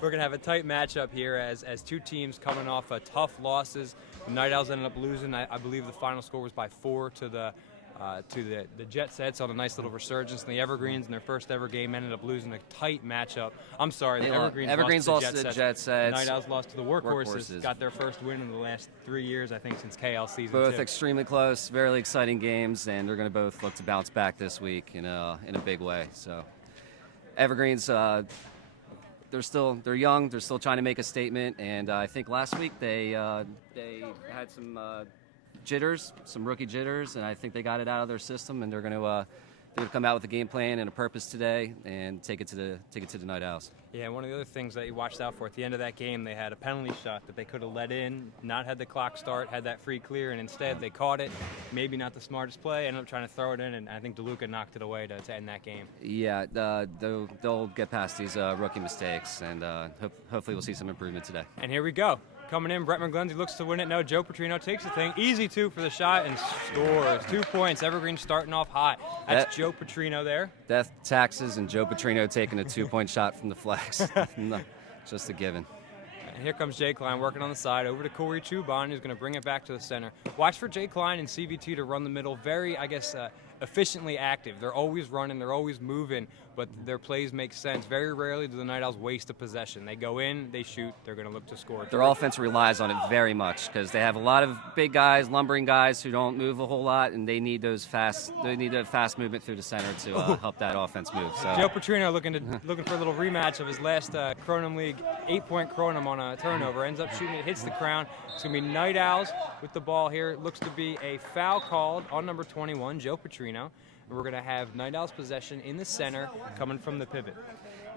We're going to have a tight matchup here as two teams coming off tough losses. The Night Owls ended up losing. I believe the final score was by 4 to the Jet Sets on a nice little resurgence. And the Evergreens in their first ever game ended up losing a tight matchup. I'm sorry, the Evergreens lost to the Jet Sets. The Night Owls lost to the Workhorses. Got their first win in the last 3 years, I think, since KL season 2. Both extremely close, very exciting games, and they're going to both look to bounce back this week in a big way. So, Evergreens, they're young, they're still trying to make a statement, and I think last week they had some jitters, some rookie jitters, and I think they got it out of their system, and they're going to come out with a game plan and a purpose today and take it to the Night Owls. Yeah, one of the other things that you watched out for at the end of that game, they had a penalty shot that they could have let in, not had the clock start, had that free clear, and instead they caught it. Maybe not the smartest play, ended up trying to throw it in, and I think DeLuca knocked it away to end that game. Yeah, they'll get past these rookie mistakes, and hopefully we'll see some improvement today. And here we go. Coming in, Brett McGlenzie looks to win it. No, Joe Petrino takes the thing. Easy 2 for the shot and scores. 2 points. Evergreen starting off hot. That's Joe Petrino there. Death, taxes, and Joe Petrino taking a 2-point shot from the flex. No, just a given. And here comes Jay Klein working on the side over to Corey Chubon, who's going to bring it back to the center. Watch for Jay Klein and CVT to run the middle. Very, efficiently active. They're always running, they're always moving, but their plays make sense. Very rarely do the Night Owls waste a possession. They go in, they shoot, they're going to look to score. Their offense relies on it very much because they have a lot of big guys, lumbering guys who don't move a whole lot, and they need a fast movement through the center to help that offense move. So Joe Petrino looking for a little rematch of his last Kronum League 8-point Kronum on a turnover. Ends up shooting it, hits the crown. It's going to be Night Owls with the ball here. It looks to be a foul called on number 21, Joe Petrino. And we're going to have Night Owls possession in the center coming from the pivot.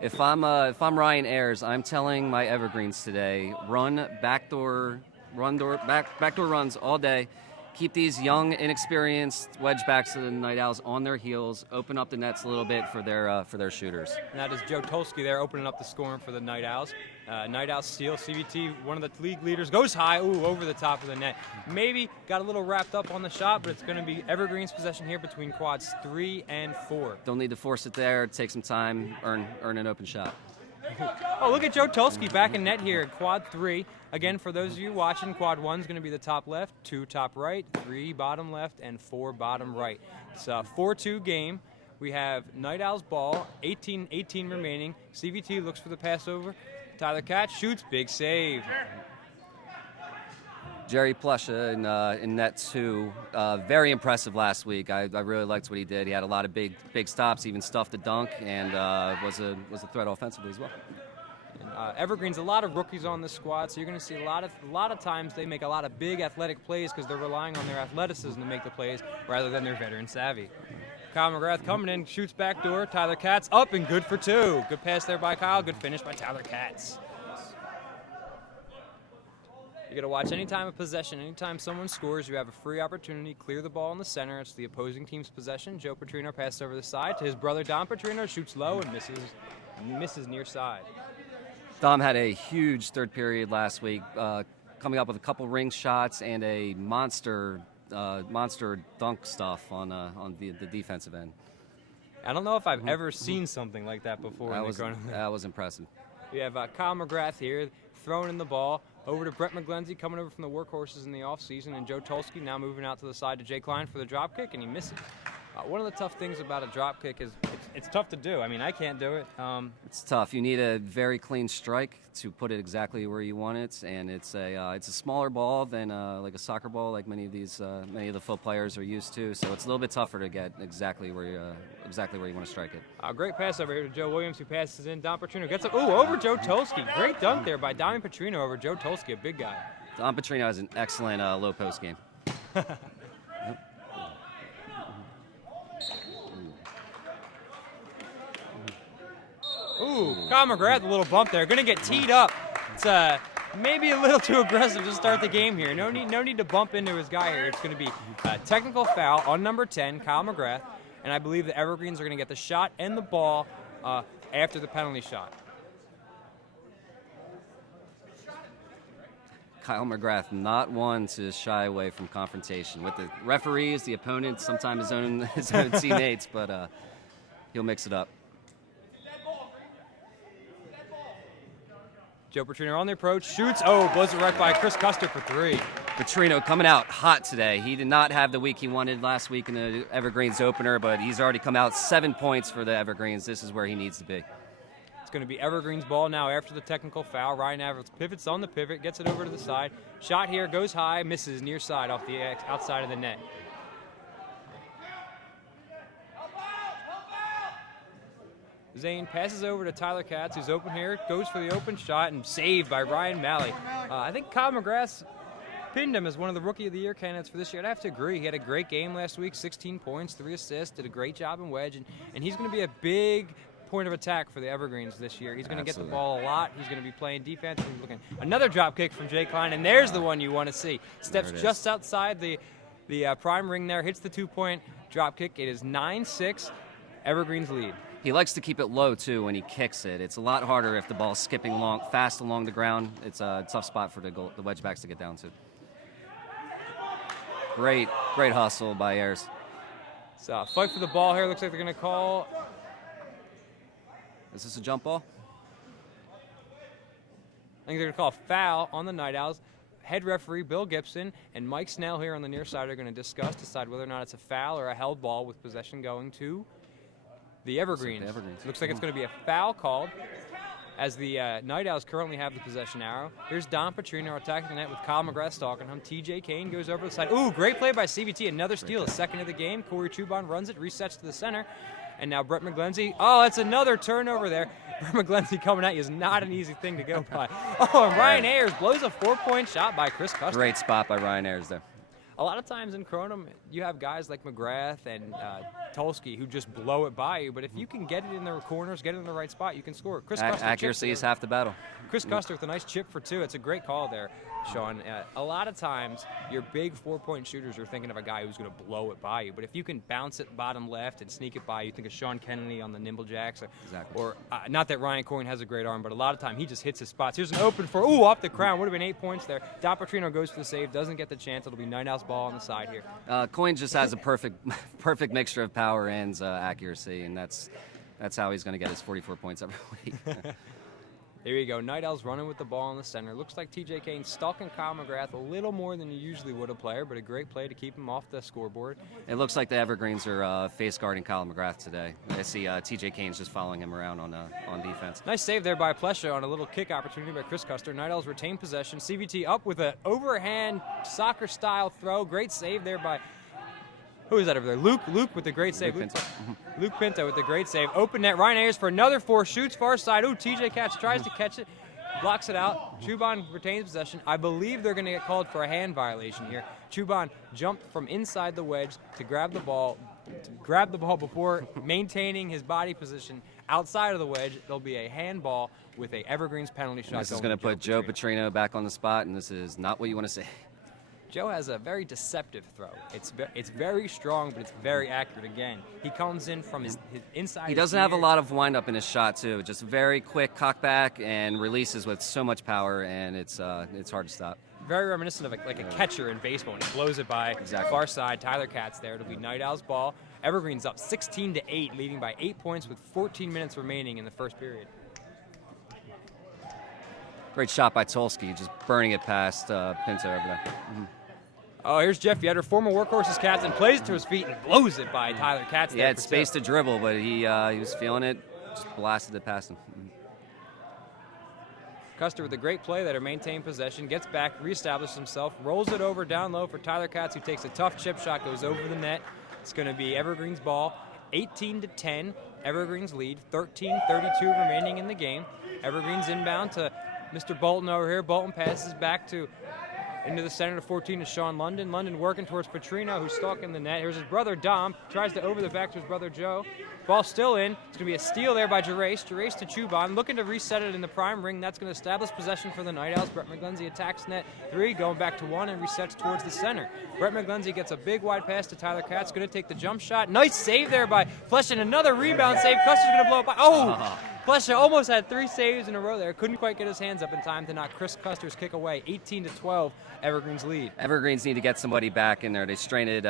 If I'm Ryan Ayers, I'm telling my Evergreens today, run backdoor runs all day. Keep these young, inexperienced wedge backs of the Night Owls on their heels. Open up the nets a little bit for their shooters. And that is Joe Tolsky there opening up the scoring for the Night Owls. Night Owls steal. CVT, one of the league leaders, goes high, over the top of the net. Maybe got a little wrapped up on the shot, but it's going to be Evergreen's possession here between quads 3 and 4. Don't need to force it there. Take some time, earn an open shot. Oh, look at Joe Tolsky back in net here at quad 3. Again, for those of you watching, quad 1 is going to be the top left, 2 top right, 3 bottom left, and 4 bottom right. It's a 4-2 game. We have Night Owls ball, 18 remaining. CVT looks for the pass over. Tyler Katz shoots, big save. Jerry Plusha in net 2, very impressive last week. I really liked what he did. He had a lot of big stops, even stuffed a dunk, and was a threat offensively as well. Evergreen's a lot of rookies on the squad, so you're going to see a lot of times they make a lot of big athletic plays because they're relying on their athleticism to make the plays rather than their veteran savvy. Kyle McGrath coming in, shoots backdoor. Tyler Katz up and good for 2. Good pass there by Kyle. Good finish by Tyler Katz. You're going to watch any time of possession, anytime someone scores, you have a free opportunity. Clear the ball in the center. It's the opposing team's possession. Joe Petrino passes over the side to his brother Don Petrino. Shoots low and misses near side. Dom had a huge third period last week, coming up with a couple ring shots and a monster dunk stuff on the defensive end. I don't know if I've ever seen something like that before. That was impressive. We have Kyle McGrath here throwing in the ball over to Brett McGlenzie coming over from the Workhorses in the offseason, and Joe Tolsky now moving out to the side to Jay Klein for the drop kick, and he misses. One of the tough things about a drop kick is it's tough to do. I mean, I can't do it. It's tough. You need a very clean strike to put it exactly where you want it, and it's a smaller ball than like a soccer ball, like many of the foot players are used to. So it's a little bit tougher to get exactly where you want to strike it. Great pass over here to Joe Williams, who passes in. Don Petrino gets up. Over Joe Tolsky. Great dunk there by Don Petrino over Joe Tolsky, a big guy. Don Petrino has an excellent low post game. Kyle McGrath, a little bump there. Going to get teed up. It's maybe a little too aggressive to start the game here. No need to bump into his guy here. It's going to be a technical foul on number 10, Kyle McGrath. And I believe the Evergreens are going to get the shot and the ball after the penalty shot. Kyle McGrath, not one to shy away from confrontation with the referees, the opponents, sometimes his own teammates, but he'll mix it up. Joe Petrino on the approach, shoots. Oh, blows it right by Chris Custer for 3. Petrino coming out hot today. He did not have the week he wanted last week in the Evergreens opener, but he's already come out 7 points for the Evergreens. This is where he needs to be. It's going to be Evergreens ball now after the technical foul. Ryan Averett pivots on the pivot, gets it over to the side. Shot here, goes high, misses near side off the outside of the net. Zane passes over to Tyler Katz, who's open here, goes for the open shot, and saved by Ryan Malley. I think Kyle McGrath pinned him as one of the Rookie of the Year candidates for this year. I'd have to agree. He had a great game last week, 16 points, 3 assists, did a great job in wedge, and he's going to be a big point of attack for the Evergreens this year. He's going to get the ball a lot. He's going to be playing defense. He's looking. Another drop kick from Jay Klein, and there's the one you want to see. Steps just outside the prime ring there, hits the 2-point drop kick. It is 9-6, Evergreens lead. He likes to keep it low, too, when he kicks it. It's a lot harder if the ball's skipping fast along the ground. It's a tough spot for the wedgebacks to get down to. Great hustle by Ayers. So, fight for the ball here. Looks like they're going to call. Is this a jump ball? I think they're going to call a foul on the Night Owls. Head referee Bill Gibson and Mike Snell here on the near side are going to decide whether or not it's a foul or a held ball with possession going to the Evergreens. Looks like it's going to be a foul called as the Night Owls currently have the possession arrow. Here's Don Petrino attacking the net with Kyle McGrath stalking him. TJ Kane goes over the side. Ooh, great play by CBT. Another steal, a second of the game. Corey Chubon runs it, resets to the center. And now Brett McGlenzie. Oh, that's another turnover there. Brett McGlenzie coming at you is not an easy thing to go by. Oh, and Ryan Ayers blows a 4-point shot by Chris Custer. Great spot by Ryan Ayers there. A lot of times in Kronum, you have guys like McGrath and Tulski who just blow it by you. But if you can get it in the corners, get it in the right spot, you can score. Chris Custer accuracy is half the battle. Chris Custer with a nice chip for 2. It's a great call there, Sean. A lot of times, your big 4-point shooters are thinking of a guy who's going to blow it by you. But if you can bounce it bottom left and sneak it by, you think of Sean Kennedy on the Nimble Jacks. Or not that Ryan Coyne has a great arm, but a lot of time he just hits his spots. Here's an open for, off the crown. Would have been 8 points there. Don Petrino goes for the save, doesn't get the chance. It'll be Night Owls ball on the side here. Coyne just has a perfect mixture of power and accuracy, and that's how he's going to get his 44 points every week. There you go. Night Owls running with the ball in the center. Looks like TJ Kane stalking Kyle McGrath a little more than you usually would a player, but a great play to keep him off the scoreboard. It looks like the Evergreens are face guarding Kyle McGrath today. I see TJ Kane's just following him around on defense. Nice save there by Plesha on a little kick opportunity by Chris Custer. Night Owls retain possession. CVT up with an overhand soccer-style throw. Great save there by... Who is that over there? Luke with the great save. Luke Pinto with the great save. Open net. Ryan Ayers for another 4. Shoots far side. Ooh, TJ Katz tries to catch it. Blocks it out. Chubon retains possession. I believe they're going to get called for a hand violation here. Chubon jumped from inside the wedge to grab the ball before maintaining his body position outside of the wedge. There'll be a handball with a Evergreens penalty shot. This is going to put Joe Petrino back on the spot, and this is not what you want to see. Joe has a very deceptive throw. It's very strong, but it's very accurate again. He comes in from his inside. He doesn't have a lot of wind-up in his shot, too. Just very quick cockback and releases with so much power, and it's hard to stop. Very reminiscent of a catcher in baseball. And he blows it by far side. Tyler Katz there. It'll be Night Owls ball. Evergreens up 16-8, leading by 8 points with 14 minutes remaining in the first period. Great shot by Tulski, just burning it past Pinto over there. Oh, here's Jeff Yetter, former Workhorses captain, plays to his feet and blows it by Tyler Katz. He had space to dribble, but he was feeling it, just blasted it past him. Custer with a great play there to maintain possession, gets back, reestablishes himself, rolls it over down low for Tyler Katz, who takes a tough chip shot, goes over the net. It's going to be Evergreens ball, 18-10. Evergreens lead, 13:32 remaining in the game. Evergreens inbound to Mr. Bolton over here. Bolton passes back into the center to 14 to Sean London. London working towards Petrino, who's stalking the net. Here's his brother Dom, tries to over the back to his brother Joe. Ball still in. It's going to be a steal there by Gerace. Gerace to Chubon, looking to reset it in the prime ring. That's going to establish possession for the Night Owls. Brett McGlenzie attacks net 3, going back to 1 and resets towards the center. Brett McGlenzie gets a big wide pass to Tyler Katz, going to take the jump shot. Nice save there by Flesh, and another rebound save. Custer's going to blow it by. Plesha almost had 3 saves in a row there. Couldn't quite get his hands up in time to knock Chris Custer's kick away. 18-12, Evergreens lead. Evergreens need to get somebody back in there. They strained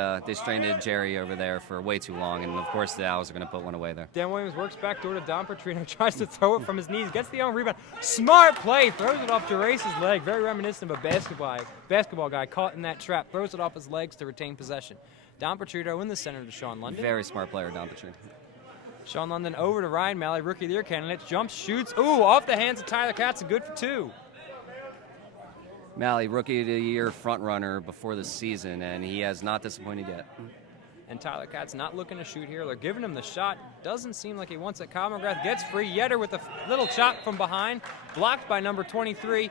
Jerry over there for way too long, and of course the Owls are going to put one away there. Dan Williams works back door to Don Petrino, tries to throw it from his knees, gets the own rebound. Smart play, throws it off Gerace's leg. Very reminiscent of a basketball guy caught in that trap. Throws it off his legs to retain possession. Don Petrino in the center to Sean London. Very smart player, Don Petrino. Sean London over to Ryan Malley, Rookie of the Year candidate. Jumps, shoots. Ooh, off the hands of Tyler Katz, good for 2. Malley, Rookie of the Year front runner before the season, and he has not disappointed yet. And Tyler Katz not looking to shoot here. They're giving him the shot. Doesn't seem like he wants it. Kyle McGrath gets free. Yetter with a little chop from behind. Blocked by number 23.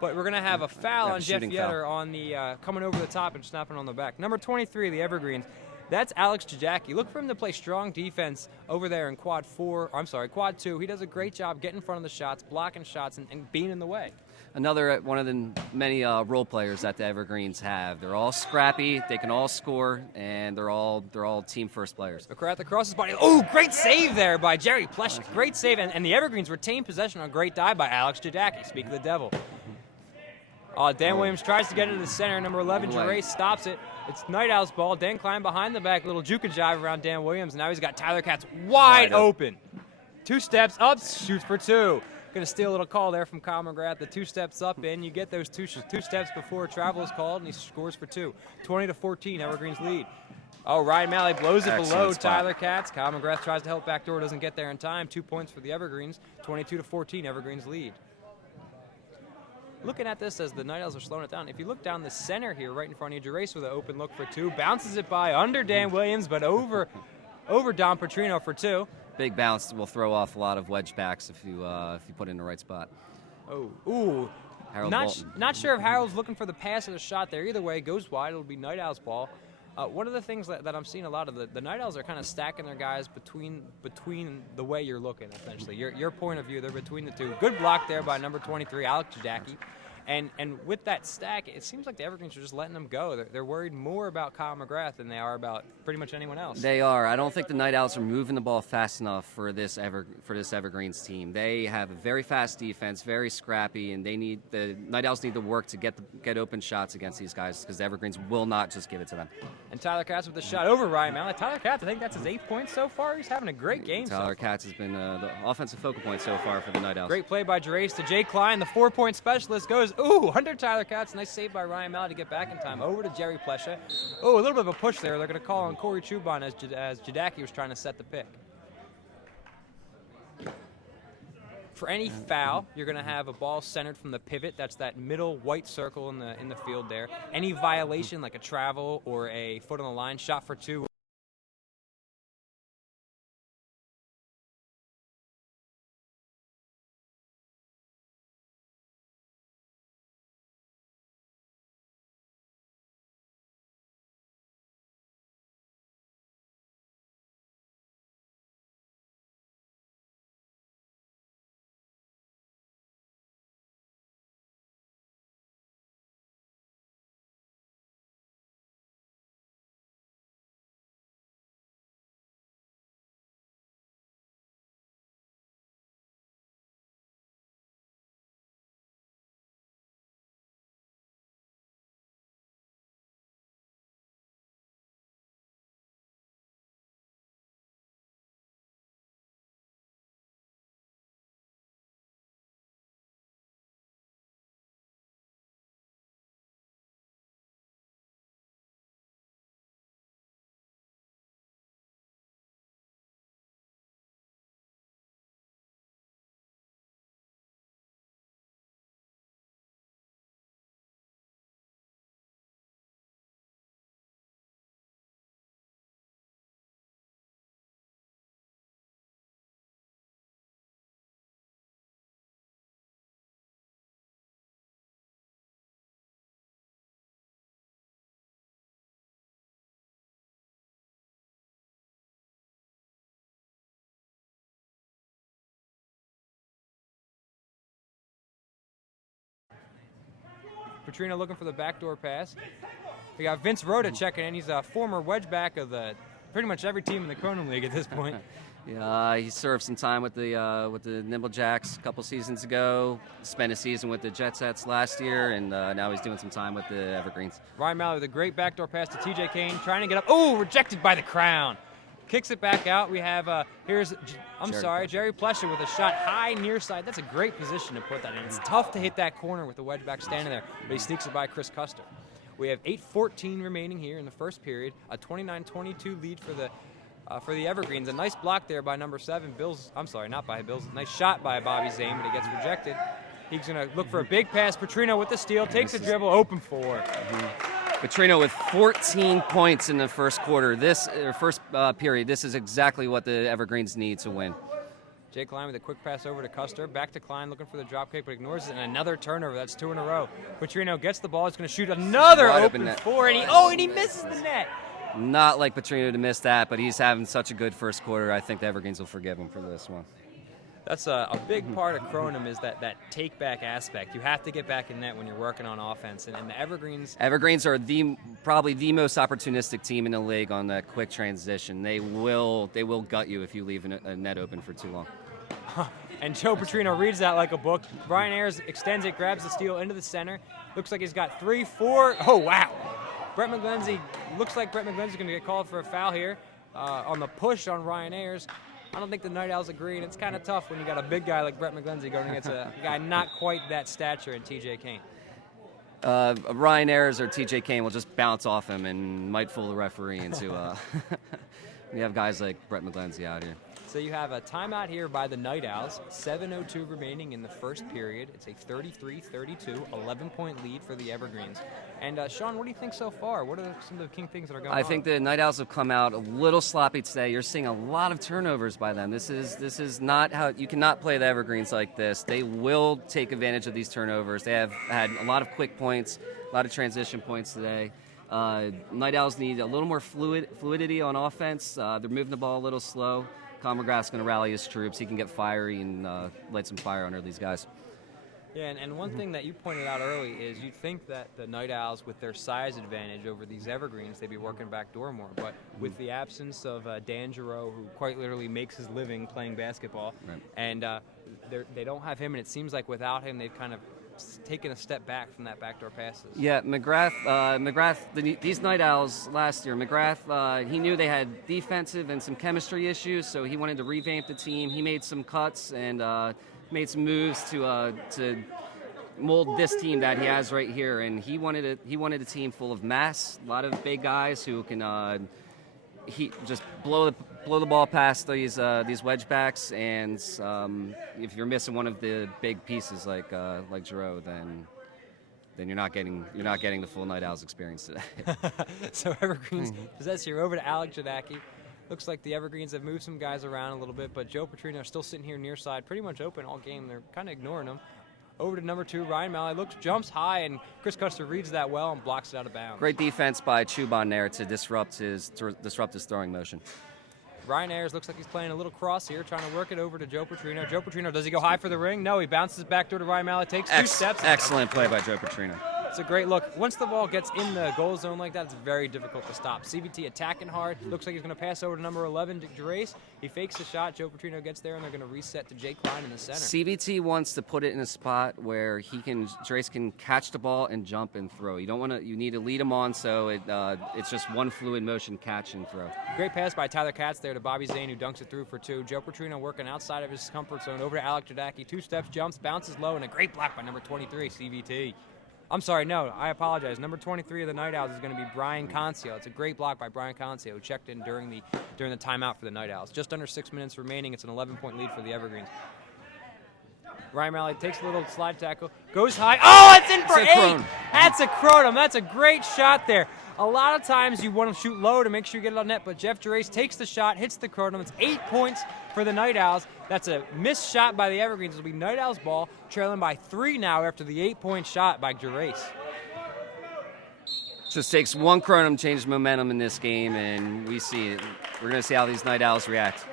But we're going to have a foul on Jeff Yetter on the coming over the top and snapping on the back. Number 23, the Evergreens. That's Alex Jajacki. Look for him to play strong defense over there in quad 2. He does a great job getting in front of the shots, blocking shots, and being in the way. Another one of the many role players that the Evergreens have. They're all scrappy, they can all score, and they're all team first players. McGrath across his body. Oh, great save there by Jerry Plesha. Great save, and the Evergreens retain possession on a great dive by Alex Jajacki. Speak of the devil. Dan Williams tries to get into the center. Number 11, Gerace stops it. It's Night Owl's ball. Dan Klein behind the back. Little juke and jive around Dan Williams. Now he's got Tyler Katz wide open. 2 steps up, shoots for 2. Going to steal a little call there from Kyle McGrath. The 2 steps up in. You get those two steps before travel is called, and he scores for 2. 20-14, Evergreens lead. Oh, Ryan Malley blows it below Tyler Katz. Kyle McGrath tries to help backdoor, doesn't get there in time. 2 points for the Evergreens. 22-14, Evergreens lead. Looking at this as the Night Owls are slowing it down, if you look down the center here, right in front of you, Gerace with an open look for 2, bounces it by under Dan Williams, but over Don Petrino for 2. Big bounce will throw off a lot of wedge backs if you put it in the right spot. Oh, ooh. Not sure if Harold's looking for the pass or the shot there. Either way, goes wide. It'll be Night Owl's ball. One of the things that I'm seeing a lot of, the Night Owls are kind of stacking their guys between the way you're looking, essentially. Your point of view, they're between the 2. Good block there by number 23, Alex Jajacki. And with that stack, it seems like the Evergreens are just letting them go. They're worried more about Kyle McGrath than they are about pretty much anyone else. They are. I don't think the Night Owls are moving the ball fast enough for this Evergreens team. They have a very fast defense, very scrappy, and the Night Owls need to work to get open shots against these guys because the Evergreens will not just give it to them. And Tyler Katz with the shot over Ryan Malley. Tyler Katz, I think that's his 8th point so far. He's having a great game. Tyler Katz has been the offensive focal point so far for the Night Owls. Great play by Gerace to Jay Klein. The 4-point specialist goes, under Tyler Katz. Nice save by Ryan Malley to get back in time. Over to Jerry Plesha. A little bit of a push there. They're going to call on Corey Chubon as Jajacki was trying to set the pick. For any foul, you're going to have a ball centered from the pivot. That's that middle white circle in the field there. Any violation, like a travel or a foot on the line, shot for 2. Petrino looking for the backdoor pass. We got Vince Rhoda checking in. He's a former wedge back of pretty much every team in the Kronum League at this point. Yeah, he served some time with the Nimble Jacks a couple seasons ago. Spent a season with the Jet Sets last year, and now he's doing some time with the Evergreens. Ryan Malley with a great backdoor pass to TJ Kane, trying to get up. Oh, rejected by the Crown. Kicks it back out. We have, Jerry Plesher with a shot high near side. That's a great position to put that in. It's tough to hit that corner with the wedge back standing there, but he sneaks it by Chris Custer. We have 8:14 remaining here in the first period. A 29-22 lead for the Evergreens. A nice block there by number 7, Bills. I'm sorry, not by Bills. Nice shot by Bobby Zane, but it gets rejected. He's going to look for a big pass. Petrino with the steal, takes a dribble, open for. Petrino with 14 points in the first quarter. First period. This is exactly what the Evergreens need to win. Jay Klein with a quick pass over to Custer. Back to Klein looking for the drop kick, but ignores it. And another turnover. That's 2 in a row. Petrino gets the ball. He's going to shoot another open four, and he misses the net. Not like Petrino to miss that, but he's having such a good first quarter. I think the Evergreens will forgive him for this one. That's a big part of Kronum is that take-back aspect. You have to get back in net when you're working on offense. And the Evergreens are probably the most opportunistic team in the league on that quick transition. They will gut you if you leave a net open for too long. And Joe Petrino reads that like a book. Brian Ayers extends it, grabs the steal into the center. Looks like he's got 3, 4. Oh, wow. Looks like Brett McGlenney's going to get called for a foul here on the push on Ryan Ayers. I don't think the Night Owls agree, and it's kind of tough when you got a big guy like Brett McGlenney going against a guy not quite that stature in TJ Kane. Ryan Ayers or TJ Kane will just bounce off him and might fool the referee into we have guys like Brett McGlenney out here. So you have a timeout here by the Night Owls. 7:02 remaining in the first period. It's a 33-32, 11-point lead for the Evergreens. And Sean, what do you think so far? What are some of the key things that are going on? I think the Night Owls have come out a little sloppy today. You're seeing a lot of turnovers by them. This is not how you cannot play the Evergreens like this. They will take advantage of these turnovers. They have had a lot of quick points, a lot of transition points today. Night Owls need a little more fluidity on offense. They're moving the ball a little slow. Con McGrath's going to rally his troops. He can get fiery and light some fire under these guys. Yeah, and one thing that you pointed out early is you'd think that the Night Owls, with their size advantage over these Evergreens, they'd be working backdoor more. But with the absence of Dan Giroux, who quite literally makes his living playing basketball, right, and they don't have him, and it seems like without him, they've kind of taken a step back from that backdoor passes. Yeah, these Night Owls last year, McGrath, he knew they had defensive and some chemistry issues, so he wanted to revamp the team. He made some cuts and made some moves to mold this team that he has right here, and he wanted a team full of mass, a lot of big guys who can just blow the ball past these wedge backs, and if you're missing one of the big pieces like Giroux, then you're not getting the full Night Owls experience today. So Evergreens possess here over to Alec Jadaki. Looks like the Evergreens have moved some guys around a little bit, but Joe Petrino is still sitting here near side, pretty much open all game. They're kind of ignoring him. Over to number 2, Ryan Malley jumps high, and Chris Custer reads that well and blocks it out of bounds. Great defense by Chuban there to disrupt his throwing motion. Ryan Ayers looks like he's playing a little cross here, trying to work it over to Joe Petrino. Joe Petrino, does he go high for the ring? No, he bounces back door to Ryan Malley, takes 2 steps. Excellent play by Joe Petrino. It's a great look. Once the ball gets in the goal zone like that, it's very difficult to stop. CVT attacking hard. Looks like he's going to pass over to number 11, Dick Gerace. He fakes the shot. Joe Petrino gets there, and they're going to reset to Jay Klein in the center. CVT wants to put it in a spot where Gerace can catch the ball and jump and throw. You need to lead him on, so it's just one fluid motion, catch and throw. Great pass by Tyler Katz there to Bobby Zane, who dunks it through for 2. Joe Petrino working outside of his comfort zone over to Alec Jadaki. 2 steps, jumps, bounces low, and a great block by number 23, CVT. I'm sorry, no, I apologize. Number 23 of the Night Owls is going to be Brian Concio. It's a great block by Brian Concio, who checked in during the timeout for the Night Owls. Just under 6 minutes remaining. It's an 11-point lead for the Evergreens. Ryan Malley takes a little slide tackle, goes high. Oh, it's in for 8! That's a Kronum. That's a great shot there. A lot of times you want to shoot low to make sure you get it on net, but Jeff Gerace takes the shot, hits the Kronum. It's 8 points for the Night Owls. That's a missed shot by the Evergreens. It'll be Night Owls ball, trailing by 3 now after the 8-point shot by Gerace. Just takes one Kronum, changes momentum in this game, and we see it. We're going to see how these Night Owls react.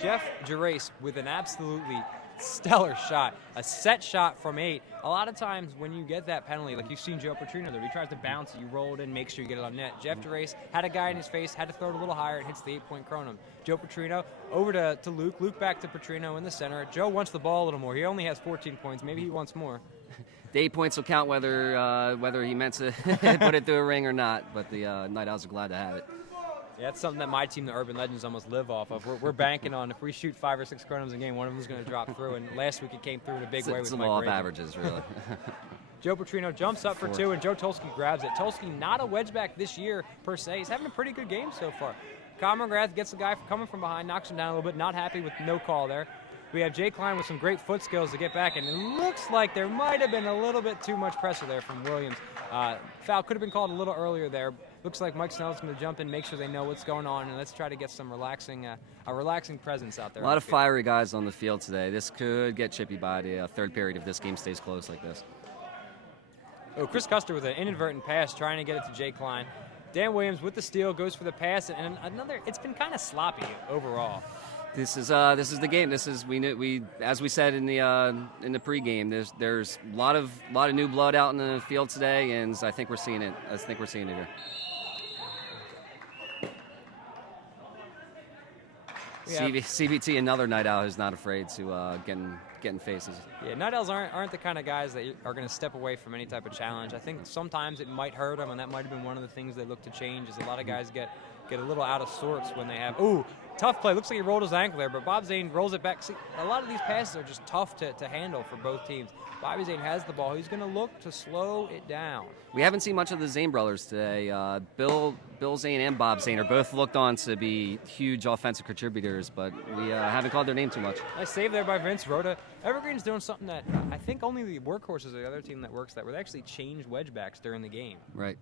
Jeff Gerace with an absolutely stellar shot, a set shot from 8. A lot of times when you get that penalty, like you've seen Joe Petrino there, he tries to bounce it, you roll it in, make sure you get it on net. Jeff DeRace had a guy in his face, had to throw it a little higher, and hits the 8-point Kronum. Joe Petrino over to Luke. Luke back to Petrino in the center. Joe wants the ball a little more. He only has 14 points. Maybe he wants more. The 8 points will count whether he meant to put it through a ring or not, but the Night Owls are glad to have it. Yeah, that's something that my team, the Urban Legends, almost live off of. We're banking on if we shoot 5 or 6 Kronums a game, one of them is going to drop through. And last week it came through in a big way. It's with the Mike law of Reagan. averages, really. Joe Petrino jumps up for 2, and Joe Tulsky grabs it. Tulsky, not a wedgeback this year per se. He's having a pretty good game so far. Kyle McGrath gets the guy coming from behind, knocks him down a little bit. Not happy with no call there. We have Jay Klein with some great foot skills to get back, and it looks like there might have been a little bit too much pressure there from Williams. Foul could have been called a little earlier there. Looks like Mike Snell's going to jump in, make sure they know what's going on, and let's try to get some a relaxing presence out there. A lot of fiery guys on the field today. This could get chippy by the third period if this game stays close like this. Oh, Chris Custer with an inadvertent pass trying to get it to Jay Klein. Dan Williams with the steal goes for the pass, and another. It's been kind of sloppy overall. This is the game. This is as we said in the pregame. There's a lot of new blood out in the field today, and I think we're seeing it. Here. CVT, another Night Owl who's not afraid to get in faces. Yeah, Night Owls aren't the kind of guys that are going to step away from any type of challenge. I think sometimes it might hurt them, and that might have been one of the things they look to change. Is a lot of guys get a little out of sorts when they have. Ooh, tough play. Looks like he rolled his ankle there, but Bob Zane rolls it back. See, a lot of these passes are just tough to handle for both teams. Bobby Zane has the ball. He's going to look to slow it down. We haven't seen much of the Zane brothers today. Bill Zane and Bob Zane are both looked on to be huge offensive contributors, but we haven't called their name too much. Nice save there by Vince Rhoda. Evergreen's doing something that I think only the Workhorses are the other team that works that, where they actually change wedgebacks during the game. Right.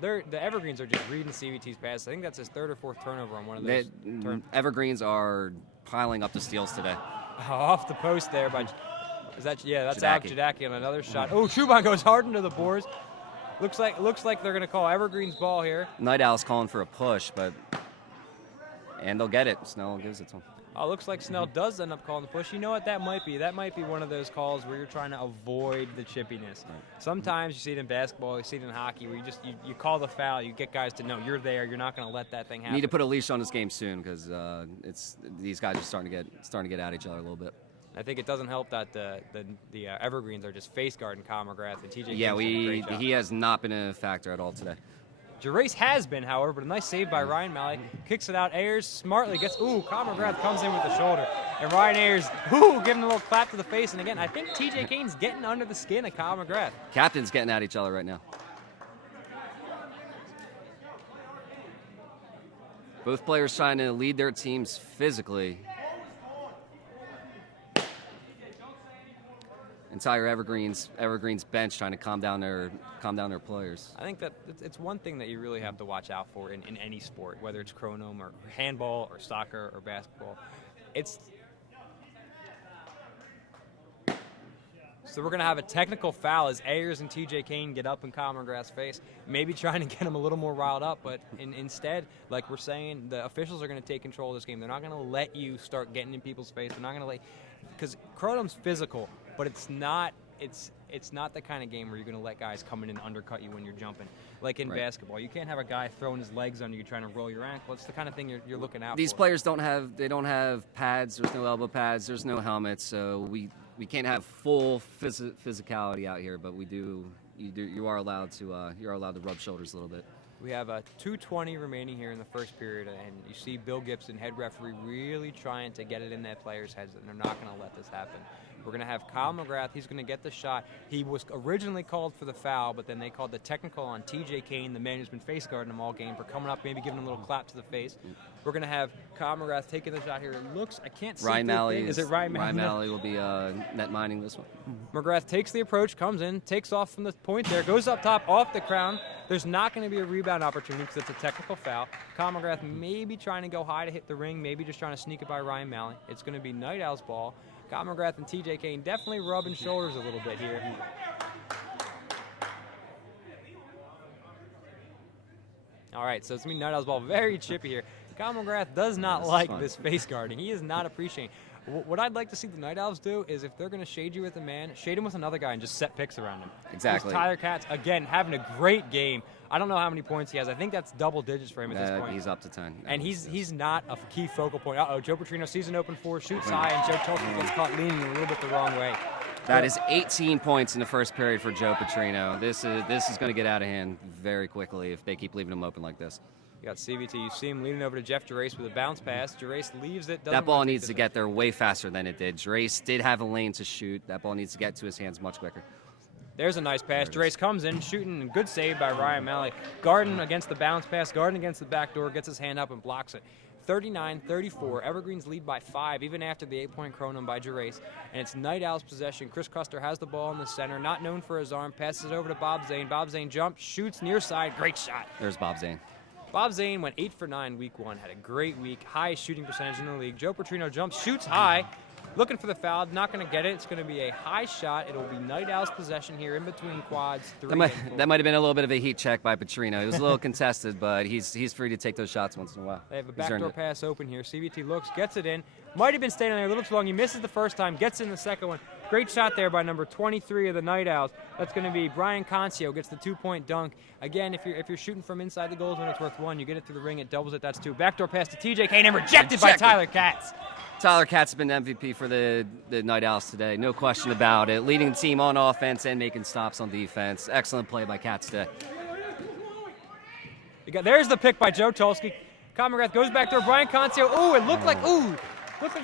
The Evergreens are just reading CVT's pass. I think that's his 3rd or 4th turnover on one of those. Evergreens are piling up the steals today. Off the post there by. That's Alec Jadaki on another shot. Oh, Schumann goes hard into the boards. Looks like they're going to call Evergreen's ball here. Night Owl's calling for a push, and they'll get it. Snell gives it to him. Looks like Snell does end up calling the push. You know what that might be? That might be one of those calls where you're trying to avoid the chippiness. Right. Sometimes you see it in basketball, you see it in hockey, where you call the foul, you get guys to know you're there, you're not going to let that thing happen. Need to put a leash on this game soon because these guys are starting to get at each other a little bit. I think it doesn't help that the Evergreens are just face guarding Kyle McGrath and TJ. Yeah, he has not been a factor at all today. Gerace has been, however, but a nice save by Ryan Malley. Kicks it out. Ayers smartly gets. Kyle McGrath comes in with the shoulder. And Ryan Ayers, giving a little clap to the face. And again, I think TJ Kane's getting under the skin of Kyle McGrath. Captain's getting at each other right now. Both players trying to lead their teams physically. Entire Evergreens bench trying to calm down their players. I think that it's one thing that you really have to watch out for in any sport, whether it's Kronum or handball or soccer or basketball. So we're going to have a technical foul as Ayers and TJ Kane get up in Kyle McGrath's face, maybe trying to get him a little more riled up, but instead, like we're saying, the officials are going to take control of this game. They're not going to let you start getting in people's face. They're not going to because Kronum's physical, but it's not the kind of game where you're going to let guys come in and undercut you when you're jumping. Like in basketball, you can't have a guy throwing his legs under you trying to roll your ankle. It's the kind of thing you're looking out for. These players don't have pads. There's no elbow pads. There's no helmets. So we can't have full physicality out here, but you are allowed to rub shoulders a little bit. We have 2:20 remaining here in the first period, and you see Bill Gibson, head referee, really trying to get it in that player's heads, and they're not going to let this happen. We're going to have Kyle McGrath. He's going to get the shot. He was originally called for the foul, but then they called the technical on TJ Kane, the man who's been face guarding him all game, for coming up, maybe giving him a little clap to the face. We're going to have Kyle McGrath taking the shot here. It looks, I can't see. Ryan Malley. Is it Ryan Malley? Ryan Malley will be net mining this one. McGrath takes the approach, comes in, takes off from the point there, goes up top, off the crown. There's not going to be a rebound opportunity because it's a technical foul. Kyle McGrath maybe trying to go high to hit the ring, maybe just trying to sneak it by Ryan Malley. It's going to be Night Owl's ball. Kyle McGrath and TJ Kane definitely rubbing shoulders a little bit here. All right, so it's going to be Night Owl's ball. Very chippy here. Kyle McGrath does not like this face guarding. He is not appreciating. What I'd like to see the Night Owls do is if they're going to shade you with a man, shade him with another guy and just set picks around him. Exactly. Tyler Katz, again, having a great game. I don't know how many points he has. I think that's double digits for him at this point. He's up to 10. And he's not a key focal point. Joe Petrino sees an open 4, shoots high, and Joe Tulsa gets caught leaning a little bit the wrong way. That is 18 points in the first period for Joe Petrino. This is going to get out of hand very quickly if they keep leaving him open like this. You got CVT. You see him leaning over to Jeff Gerace with a bounce pass. Gerace leaves it. That ball needs to get there way faster than it did. Gerace did have a lane to shoot. That ball needs to get to his hands much quicker. There's a nice pass. Gerace comes in, shooting, good save by Ryan Malley. Garden against the bounce pass. Garden against the back door, gets his hand up and blocks it. 39-34. Evergreens lead by 5, even after the 8-point Kronum by Gerace. And it's Night Owls possession. Chris Custer has the ball in the center, not known for his arm. Passes it over to Bob Zane. Bob Zane jumps, shoots near side. Great shot. There's Bob Zane. Bob Zane went 8 for 9 week 1. Had a great week. Highest shooting percentage in the league. Joe Petrino jumps, shoots high. Looking for the foul, not going to get it. It's going to be a high shot. It'll be Night Owls possession here in between quads. That might have been a little bit of a heat check by Petrino. It was a little contested, but he's free to take those shots once in a while. They have a backdoor pass open here. CVT looks, gets it in. Might have been staying there a little too long. He misses the first time, gets in the second one. Great shot there by number 23 of the Night Owls. That's going to be Brian Concio, gets the 2-point dunk. Again, if you're shooting from inside the goal zone, it's worth 1. You get it through the ring, it doubles it. That's 2. Backdoor pass to TJ Kane and rejected by Tyler Katz. Tyler Katz has been MVP for the Night Owls today, no question about it. Leading the team on offense and making stops on defense. Excellent play by Katz today. There's the pick by Joe Tulsky. Conor McGrath goes back there. Brian Concio. Oh, it looked like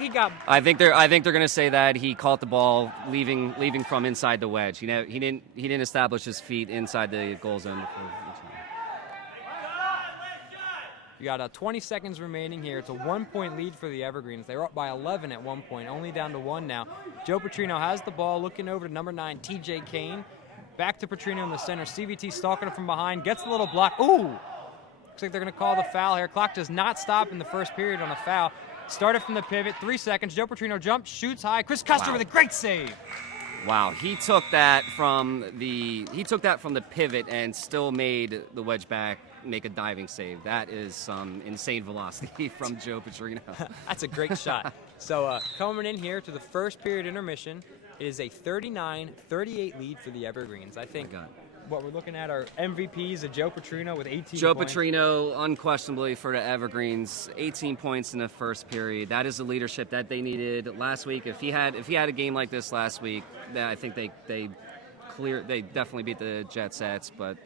he got. I think they're going to say that he caught the ball leaving from inside the wedge. He didn't establish his feet inside the goal zone before. You got 20 seconds remaining here. It's a 1-point lead for the Evergreens. They were up by 11 at one point, only down to 1 now. Joe Petrino has the ball, looking over to number 9, TJ Kane. Back to Petrino in the center. CVT stalking him from behind, gets a little block. Ooh! Looks like they're going to call the foul here. Clock does not stop in the first period on a foul. Started from the pivot, 3 seconds. Joe Petrino jumps, shoots high. Chris Custer with a great save. Wow, he took that from the pivot and still made the wedge back make a diving save. That is some insane velocity from Joe Petrino. That's a great shot. So coming in here to the first period intermission, it is a 39-38 lead for the Evergreens. I think what we're looking at are MVPs of Joe Petrino with 18 Joe points. Petrino, unquestionably for the Evergreens, 18 points in the first period. That is the leadership that they needed last week. If he had a game like this last week, I think they definitely beat the Jet Sets. But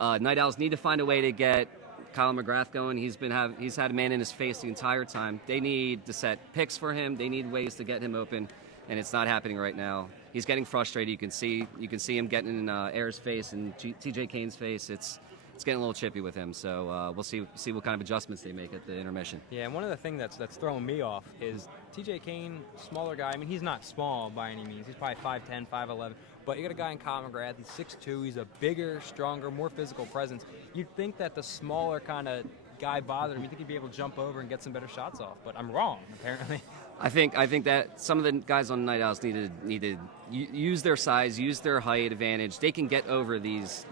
Night Owls need to find a way to get Kyle McGrath going. He's had a man in his face the entire time. They need to set picks for him. They need ways to get him open, and it's not happening right now. He's getting frustrated. You can see him getting in Ayers' face and TJ Kane's face. It's getting a little chippy with him. So we'll see what kind of adjustments they make at the intermission. Yeah, and one of the things that's throwing me off is TJ Kane, smaller guy. I mean, he's not small by any means. He's probably 5'10", 5'11". But you got a guy in Kyle McGrath. He's 6'2". He's a bigger, stronger, more physical presence. You'd think that the smaller kind of guy bothered him. You'd think he'd be able to jump over and get some better shots off. But I'm wrong, apparently. I think that some of the guys on the Night Owls need to use their size, use their height advantage. They can get over these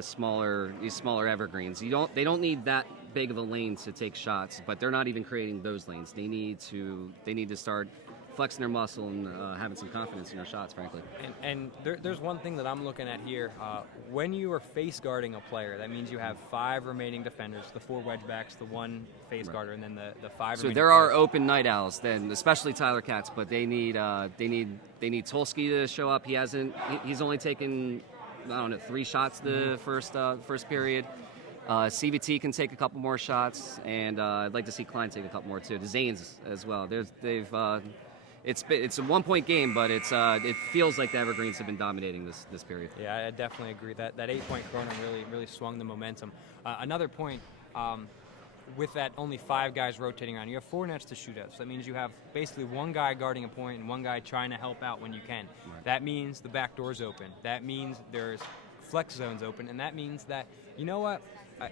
smaller Evergreens. They don't need that big of a lane to take shots, but they're not even creating those lanes. They need to start flexing their muscle and having some confidence in their shots, frankly. And there's one thing that I'm looking at here. When you are face guarding a player, that means you have 5 remaining defenders, the 4 wedge backs, the 1 face guarder, and then the 5 So remaining there are players. open Night Owls, then especially Tyler Katz, but they need Tulsky to show up. He's only taken 3 shots the first period. CVT can take a couple more shots, and I'd like to see Klein take a couple more too. The Zanes as well. It's a 1-point game, but it feels like the Evergreens have been dominating this period. Yeah, I definitely agree. That 8-point Kronum really swung the momentum. Another point, with that only 5 guys rotating around, you have 4 nets to shoot at. So that means you have basically 1 guy guarding a point and 1 guy trying to help out when you can. Right. That means the back door's open. That means there's flex zones open, and that means that, you know what?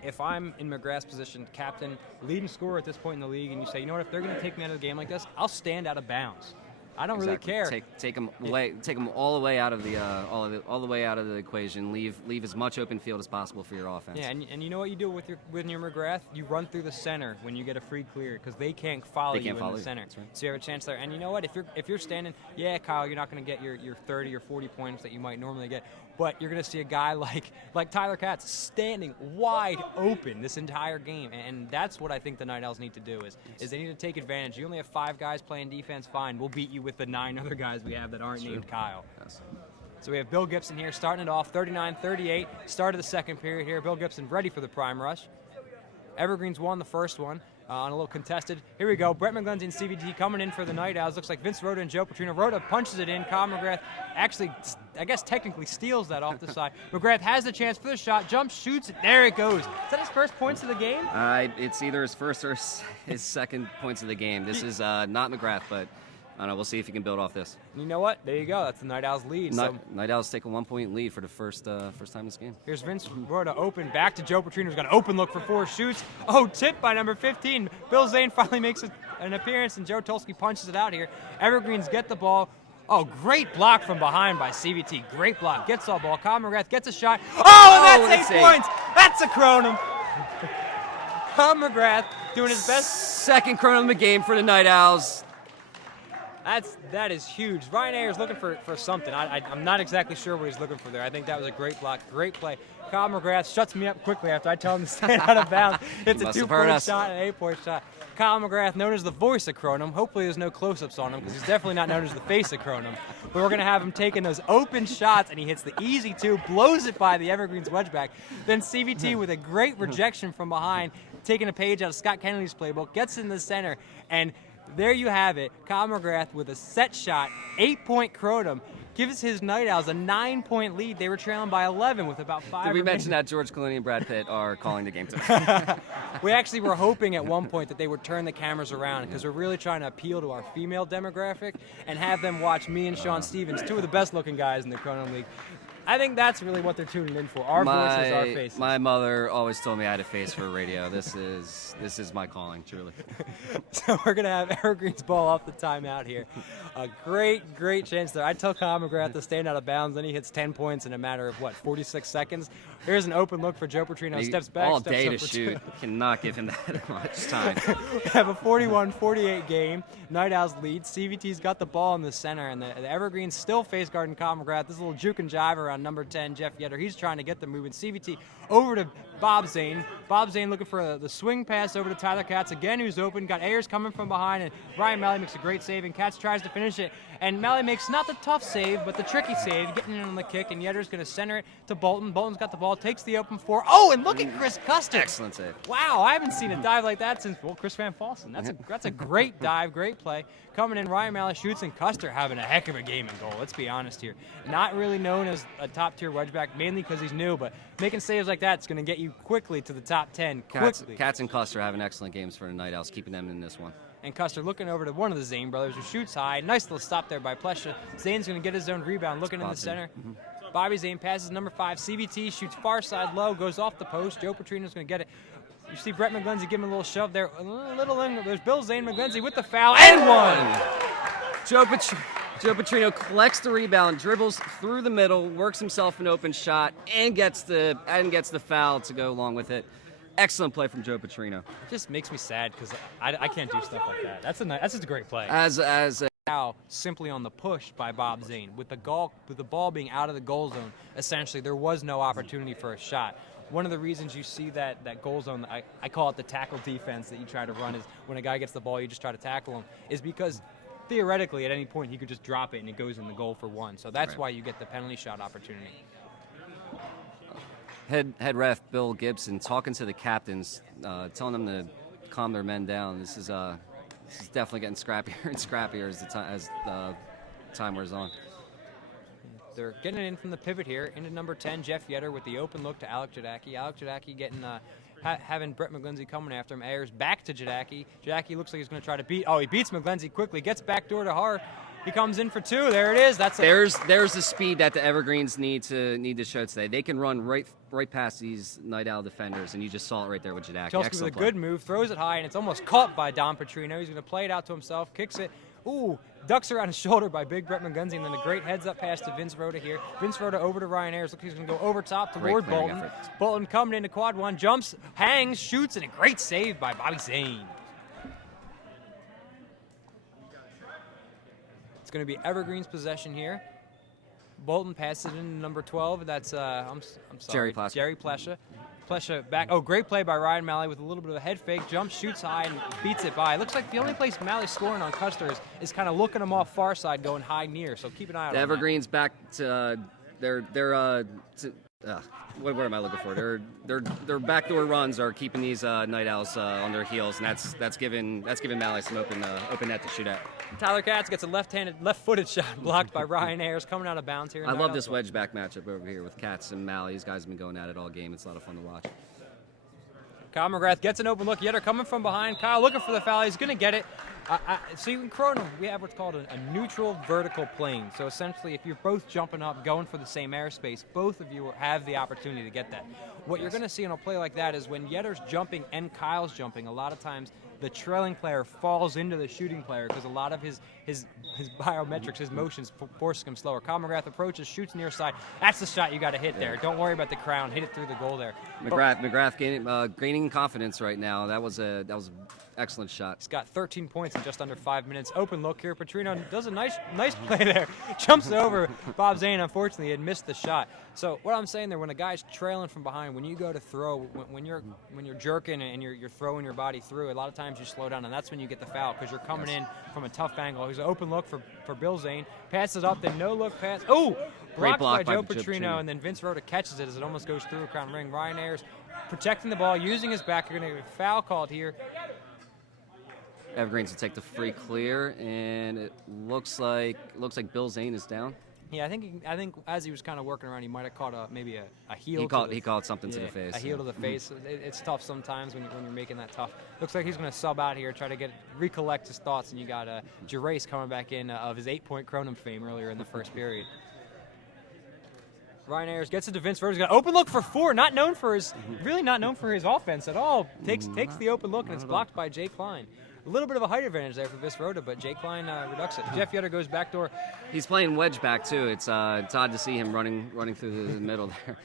If I'm in McGrath's position, captain, leading scorer at this point in the league, and you say, you know what, if they're going to take me out of the game like this, I'll stand out of bounds. I don't really care. Take them away. Take them all the way out of the all the way out of the equation. Leave as much open field as possible for your offense. Yeah, and you know what you do with your McGrath? You run through the center when you get a free clear because they can't follow you in the center. That's right. So you have a chance there. And you know what? If you're standing, yeah, Kyle, you're not going to get your 30 or 40 points that you might normally get. But you're going to see a guy like Tyler Katz standing wide open this entire game, and that's what I think the Night Owls need to do is they need to take advantage. You only have 5 guys playing defense, fine. We'll beat you with the 9 other guys we have that aren't named Kyle. Yes. So we have Bill Gibson here starting it off, 39-38. Start of the second period here. Bill Gibson ready for the prime rush. Evergreens won the first one on a little contested. Here we go. Brett McGlenzie and CVT coming in for the Night Owls. Looks like Vince Rhoda and Joe Petrino. Rhoda punches it in. Kyle McGrath actually, I guess technically steals that off the side. McGrath has the chance for the shot. Jumps, shoots it. There it goes. Is that his first points of the game? It's either his first or his second points of the game. This is not McGrath, but I don't know. We'll see if he can build off this. You know what? There you go. That's the Night Owls lead. Night Owls take a 1-point lead for the first time in this game. Here's Vince Rhoda open. Back to Joe Petrino, who's got an open look for 4 shoots. Oh, tipped by number 15. Bill Zane finally makes an appearance, and Joe Tulsky punches it out here. Evergreens get the ball. Oh, great block from behind by CVT. Great block. Gets all ball. Kyle McGrath gets a shot. Oh, and that's 8 points. That's a Kronum. Kyle McGrath doing his best. Second Kronum of the game for the Night Owls. That is huge. Ryan Ayers looking for something. I'm not exactly sure what he's looking for there. I think that was a great block, great play. Kyle McGrath shuts me up quickly after I tell him to stay out of bounds. It's a 2-point shot, an 8-point shot. Kyle McGrath, known as the voice of Kronum. Hopefully there's no close-ups on him because he's definitely not known as the face of Kronum. But we're going to have him taking those open shots, and he hits the easy 2, blows it by the Evergreens wedgeback. Then CVT with a great rejection from behind, taking a page out of Scott Kennedy's playbook, gets in the center, and there you have it. Kyle McGrath with a set shot, 8-point Kronum, gives his Night Owls a 9-point lead. They were trailing by 11 with about 5. Did we mention that George Clooney and Brad Pitt are calling the game today? We actually were hoping at one point that they would turn the cameras around because we're really trying to appeal to our female demographic and have them watch me and Sean Stevens, 2 of the best-looking guys in the Kronum League. I think that's really what they're tuning in for. Our voices, our faces. My mother always told me I had a face for radio. This is my calling, truly. So we're going to have Evergreen's ball off the timeout here. A great chance there. I tell Kyle McGrath to stand out of bounds, then he hits 10 points in a matter of, 46 seconds? Here's an open look for Joe Petrino. Steps back, all steps day up to shoot. Cannot give him that much time. We have a 41-48 game. Night Owls lead. CVT's got the ball in the center, and the Evergreens still face guarding Kyle McGrath. This little juke and jive around number 10, Jeff Yetter. He's trying to get the movement. CVT over to Bob Zane. Bob Zane looking for the swing pass over to Tyler Katz again, who's open. Got Ayers coming from behind, and Ryan Malley makes a great save, and Katz tries to finish it. And Malley makes not the tough save, but the tricky save, getting in on the kick, and Yetter's going to center it to Bolton. Bolton's got the ball, takes the open 4. Oh, and look at Chris Custer. Excellent save. Wow, I haven't seen a dive like that since, Chris Van Falsen. That's a great dive, great play. Coming in, Ryan Malley shoots, and Custer having a heck of a game in goal. Let's be honest here. Not really known as a top-tier wedgeback, mainly because he's new, but making saves like that is going to get you quickly to the top 10. Katz and Custer having excellent games for the Night Owls, keeping them in this one. And Custer looking over to one of the Zane brothers who shoots high. Nice little stop there by Plesha. Zane's going to get his own rebound, looking in the center. Mm-hmm. Bobby Zane passes number 5. CVT shoots far side low, goes off the post. Joe Petrino's going to get it. You see Brett McGlenzie give him a little shove there. There's Bill Zane McGlenzie with the foul, and one! Joe Petrino collects the rebound, dribbles through the middle, works himself an open shot, and gets the foul to go along with it. Excellent play from Joe Petrino. It just makes me sad because I can't do stuff like that. That's just a great play. Now, simply on the push by Bob Zane. With the ball being out of the goal zone, essentially there was no opportunity for a shot. One of the reasons you see that goal zone, I call it the tackle defense that you try to run, is when a guy gets the ball, you just try to tackle him, is because theoretically at any point he could just drop it and it goes in the goal for 1. So that's why you get the penalty shot opportunity. Head ref Bill Gibson talking to the captains, telling them to calm their men down. This is definitely getting scrappier and scrappier as the time wears on. They're getting it in from the pivot here into number 10, Jeff Yetter, with the open look to Alec Jadaki. Alec Jadaki getting having Brett McGlenzie coming after him. Ayers back to Jadaki. Jadaki looks like he's going to try to he beats McGlenzie quickly, gets back door to Har. He comes in for 2. There it is. There's the speed that the Evergreens need to show today. They can run right past these Night Owl defenders, and you just saw it right there with Jadaki. Chelsea with a good move, throws it high, and it's almost caught by Don Petrino. He's going to play it out to himself, kicks it. Ooh, ducks around his shoulder by big Brett McGlenzy, and then a great heads-up pass to Vince Rhoda here. Vince Rhoda over to Ryan Ayers. Looks like he's going to go over top toward Bolton. Bolton coming into quad one, jumps, hangs, shoots, and a great save by Bobby Zane. It's going to be Evergreen's possession here. Bolton passes it into number 12. That's I'm sorry, Jerry Plesha. Plesha back. Oh, great play by Ryan Malley with a little bit of a head fake. Jumps, shoots high, and beats it by. It looks like the only place Malley's scoring on Custer is kind of looking him off far side, going high near. So keep an eye on the Evergreens back to what am I looking for? Their backdoor runs are keeping these Night Owls on their heels, and that's giving Malley some open net to shoot at. Tyler Katz gets a left-footed shot blocked by Ryan Ayers coming out of bounds here. I love this wedge back matchup over here with Katz and Malley. These guys have been going at it all game. It's a lot of fun to watch. Kyle McGrath gets an open look. Yetter coming from behind. Kyle looking for the foul. He's going to get it. See, in Kronum, we have what's called a neutral vertical plane. So essentially, if you're both jumping up, going for the same airspace, both of you have the opportunity to get that. What you're going to see in a play like that is when Yetter's jumping and Kyle's jumping, a lot of times the trailing player falls into the shooting player because a lot of his biometrics, his motions force him slower. Kyle McGrath approaches, shoots near side. That's the shot you got to hit there. Don't worry about the crown. Hit it through the goal there. McGrath gaining confidence right now. That was an excellent shot. He's got 13 points in just under 5 minutes. Open look here. Petrino does a nice play there. Jumps over Bob Zane. Unfortunately, he had missed the shot. So what I'm saying there, when a guy's trailing from behind, when you go to throw, when you're jerking and you're throwing your body through, a lot of times you slow down, and that's when you get the foul because you're coming in from a tough angle. He's an open look for Bill Zane. Passes up, then no look pass. Oh! Blocked by Joe Petrino, and then Vince Rhoda catches it as it almost goes through a crown ring. Ryan Ayers protecting the ball, using his back. You're going to get a foul called here. Evergreens will take the free clear, and it looks like Bill Zane is down. Yeah, I think as he was kind of working around, he might have caught maybe a heel. He called something to the face. A heel to the face. It's tough sometimes when you're making that tough. Looks like he's going to sub out here, try to recollect his thoughts, and you got Gerace coming back in of his 8-point Kronum fame earlier in the first period. Ryan Ayers gets it to Vince Rhoda. He's got an open look for 4. Not known for his offense at all. Takes the open look, and it's blocked by Jay Klein. A little bit of a height advantage there for Vince Rhoda, but Jay Klein reducts it. Jeff Yetter goes backdoor. He's playing wedge back too. It's odd to see him running through the middle there.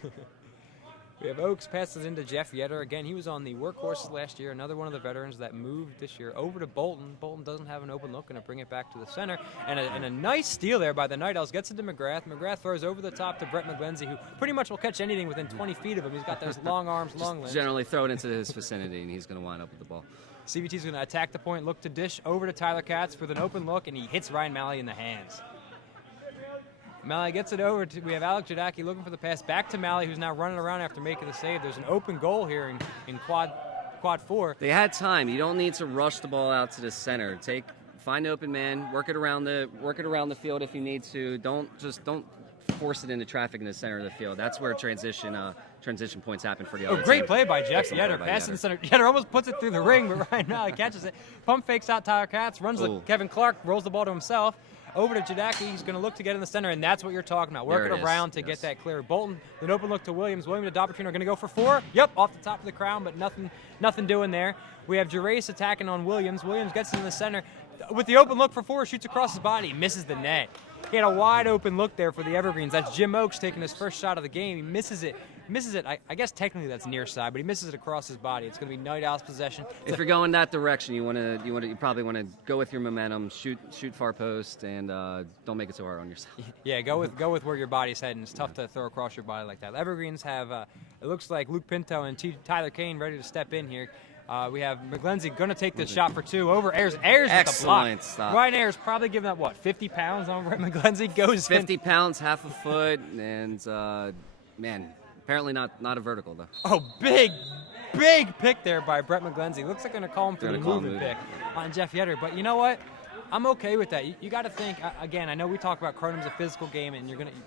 We have Oaks passes into Jeff Yetter. Again, he was on the workhorses last year. Another one of the veterans that moved this year over to Bolton. Bolton doesn't have an open look, going to bring it back to the center. And a nice steal there by the Night Owls. Gets it to McGrath. McGrath throws over the top to Brett McGlenzy, who pretty much will catch anything within 20 feet of him. He's got those long arms, long legs. Generally throw it into his vicinity, and he's going to wind up with the ball. CVT's going to attack the point, look to dish over to Tyler Katz with an open look, and he hits Ryan Malley in the hands. Malley gets it over to, we have Alec Jadaki looking for the pass back to Malley, who's now running around after making the save. There's an open goal here in quad 4. They had time. You don't need to rush the ball out to the center. Find an open man, work it around the field if you need to. Don't force it into traffic in the center of the field. That's where transition points happen for the other team. Great play by Jeff Yetter. Pass in the center. Yetter almost puts it through the ring, but Ryan Malley catches it. Pump fakes out Tyler Katz, runs like Kevin Clark, rolls the ball to himself. Over to Jadaki. He's going to look to get in the center, and that's what you're talking about. Work it around to get that clear. Bolton, an open look to Williams. Williams to Dopertrino are going to go for 4. Yep, off the top of the crown, but nothing doing there. We have Gerace attacking on Williams. Williams gets in the center. With the open look for 4, shoots across his body, misses the net. He had a wide open look there for the Evergreens. That's Jim Oakes taking his first shot of the game. He misses it. I guess technically that's near side, but he misses it across his body. It's going to be Night Owls possession. If you're going that direction, you probably want to go with your momentum, shoot far post, and don't make it so hard on yourself. Yeah, go with where your body's heading. It's tough to throw across your body like that. Evergreens have it looks like Luke Pinto and Tyler Kane ready to step in here. We have McGlenzy going to take this shot for 2 over Ayers. Ayers with the block. Stop. Ryan Ayers probably giving up 50 pounds on McGlenzy goes 50 pounds, half a foot, and man. Apparently not a vertical, though. Oh, big pick there by Brett McGlenzy. Looks like they're going to call him for the movement pick on Jeff Yetter. But you know what? I'm okay with that. You got to think, again, I know we talk about Kronum's a physical game,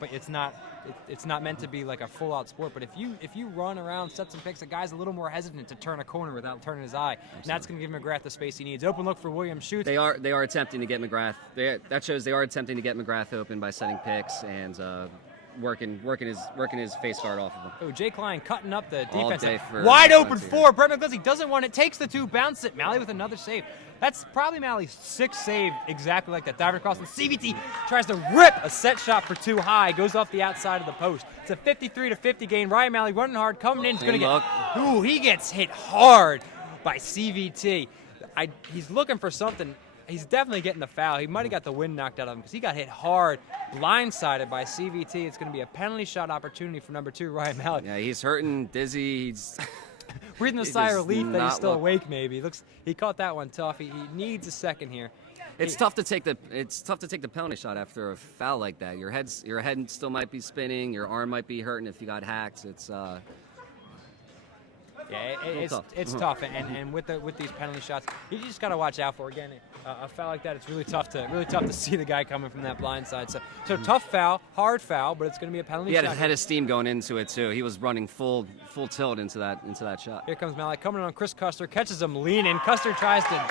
but it's not meant to be like a full-out sport. But if you run around, set some picks, a guy's a little more hesitant to turn a corner without turning his eye. Absolutely. And that's going to give McGrath the space he needs. Open look for Williams, shoots. They are attempting to get McGrath. That shows they are attempting to get McGrath open by setting picks, and working his face guard off of him. Oh, Jay Klein cutting up the All defense. day for Wide open defense four. Brett McGlindsey doesn't want it. Takes the two. Bounce it. Malley with another save. That's probably Malley's sixth save exactly like that. Diving across, and CVT tries to rip a set shot for two high. Goes off the outside of the post. It's a 53-50 gain. Ryan Malley running hard, coming in. He's going to get. Ooh, he gets hit hard by CVT. He's looking for something. He's definitely getting the foul. He might have got the wind knocked out of him because he got hit hard, blindsided by CVT. It's going to be a penalty shot opportunity for number 2, Ryan Malley. Yeah, he's hurting, dizzy. He's breathing a sigh of relief that he's still awake. Maybe he caught that one tough. He needs a second here. It's tough to take the penalty shot after a foul like that. Your head still might be spinning. Your arm might be hurting if you got hacked. It's it's tough, and with these penalty shots, you just got to watch out for. Again, a foul like that, it's really tough to see the guy coming from that blind side. So tough foul, hard foul, but it's going to be a penalty shot. He had a head of steam going into it too. He was running full tilt into that shot. Here comes Malley coming on Chris Custer, catches him leaning. Custer tries to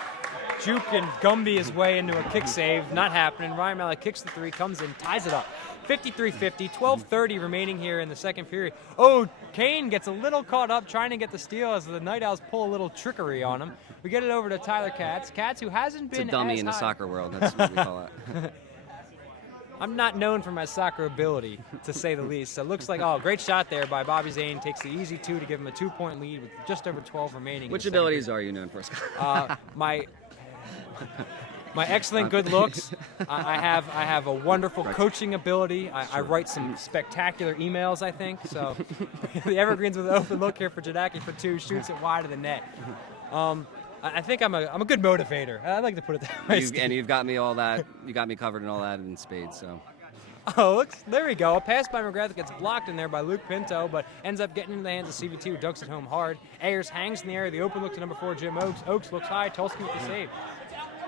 juke and Gumby his way into a kick save, not happening. Ryan Malley kicks the three, comes in, ties it up. 53-50, 12:30 remaining here in the second period. Oh, Kane gets a little caught up trying to get the steal as the Night Owls pull a little trickery on him. We get it over to Tyler Katz. Katz, who hasn't been It's a dummy in the soccer world. That's what we call it. I'm not known for my soccer ability, to say the least. So it looks like, great shot there by Bobby Zane. Takes the easy two to give him a 2-point lead with just over 12 remaining. Which abilities are you known for, Scott? My excellent good looks. I have a wonderful coaching ability. I write some spectacular emails, I think. So the Evergreens with an open look here for Jadaki for two, shoots it wide of the net. I think I'm a good motivator. I like to put it that way. And you've got me all that. You got me covered in all that in spades. So. Oh, there we go. A pass by McGrath gets blocked in there by Luke Pinto, but ends up getting into the hands of CVT, who dunks it home hard. Ayers hangs in the air. The open look to number 4, Jim Oakes. Oakes looks high. Tulski with the save.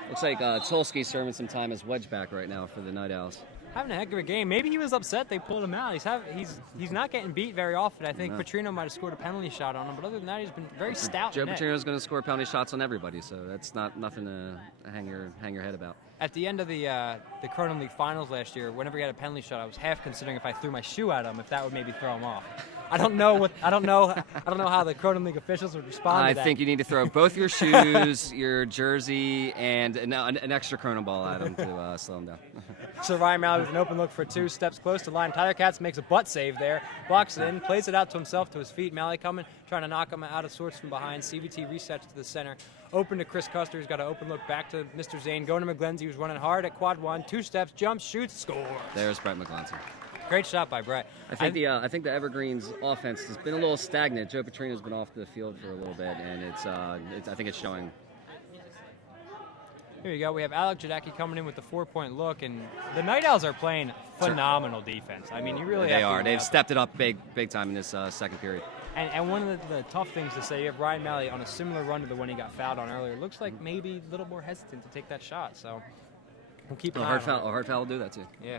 Looks like Tulski's serving some time as wedge back right now for the Night Owls. Having a heck of a game. Maybe he was upset they pulled him out. He's not getting beat very often. I think Petrino might have scored a penalty shot on him, but other than that, he's been very stout. Joe Petrino's going to score penalty shots on everybody, so that's nothing to hang your head about. At the end of the Kronum League Finals last year, whenever he had a penalty shot, I was half considering if I threw my shoe at him, if that would maybe throw him off. I don't know how the Kronum League officials would respond to that. I think you need to throw both your shoes, your jersey, and an extra Kronum ball at him to slow him down. So Ryan Malley with an open look for two, steps close to the line. Tyler Katz makes a butt save there, blocks it in, plays it out to himself, to his feet. Malley coming, trying to knock him out of sorts from behind. CVT resets to the center. Open to Chris Custer, who's got an open look back to Mr. Zane. Going to McGlindsey, who's running hard at quad one. 2 steps, jumps, shoots, scores. There's Brett McGlindsey. Great shot by Brett. I think the Evergreens offense has been a little stagnant. Joe Petrino's been off the field for a little bit, and I think it's showing. Here we go. We have Alec Jadaki coming in with the 4-point look, and the Night Owls are playing phenomenal defense. I mean, you really they are. They've stepped it up big time in this second period. And one of the tough things to say, you have Ryan Malley on a similar run to the one he got fouled on earlier. Looks like maybe a little more hesitant to take that shot. So we'll keep an eye on it. A hard foul will do that too. Yeah.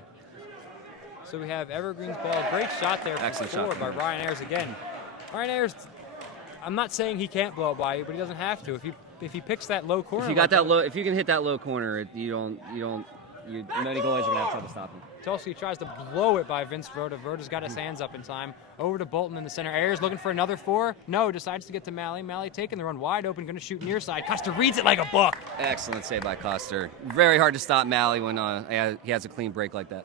So we have Evergreen's ball. Great shot there for 4 by Ryan Ayers again. Ryan Ayers, I'm not saying he can't blow it by you, but he doesn't have to. If he picks that low corner, if you can hit that low corner, many goalies are gonna have trouble stopping. Tulsi tries to blow it by Vince Voda. Voda's got his hands up in time. Over to Bolton in the center. Ayers looking for another 4. No, decides to get to Malley. Malley taking the run wide open, going to shoot near side. Custer reads it like a book. Excellent save by Custer. Very hard to stop Malley when he has a clean break like that.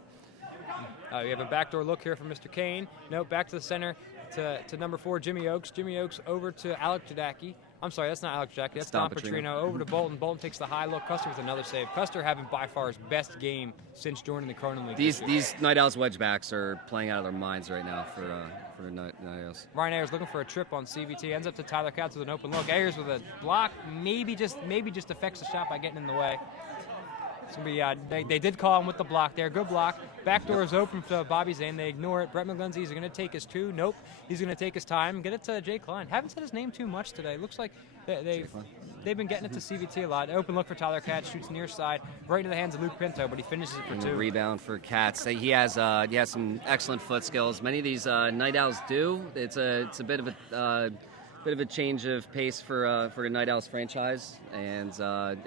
We have a backdoor look here from Mr. Kane. No, back to the center to number 4, Jimmy Oakes. Jimmy Oakes over to Alec Jadaki. I'm sorry, that's not Alec Jadaki. That's Don Petrino. Over to Bolton. Bolton takes the high look. Custer with another save. Custer having by far his best game since joining the Kronum League. These Night Owls wedgebacks are playing out of their minds right now for the Night Owls. Ryan Ayers looking for a trip on CVT. Ends up to Tyler Katz with an open look. Ayers with a block. Maybe just affects the shot by getting in the way. It's gonna be, they did call him with the block there. Good block. Backdoor is open to Bobby Zane. They ignore it. Brett McGlindsey is going to take his 2. Nope. He's going to take his time. Get it to Jay Klein. Haven't said his name too much today. Looks like they've been getting it to CVT a lot. Open look for Tyler Katz. Shoots near side. Right into the hands of Luke Pinto, but he finishes it for 2. Rebound for Katz. He has some excellent foot skills. Many of these Night Owls do. It's a bit of a change of pace for the Night Owls franchise, and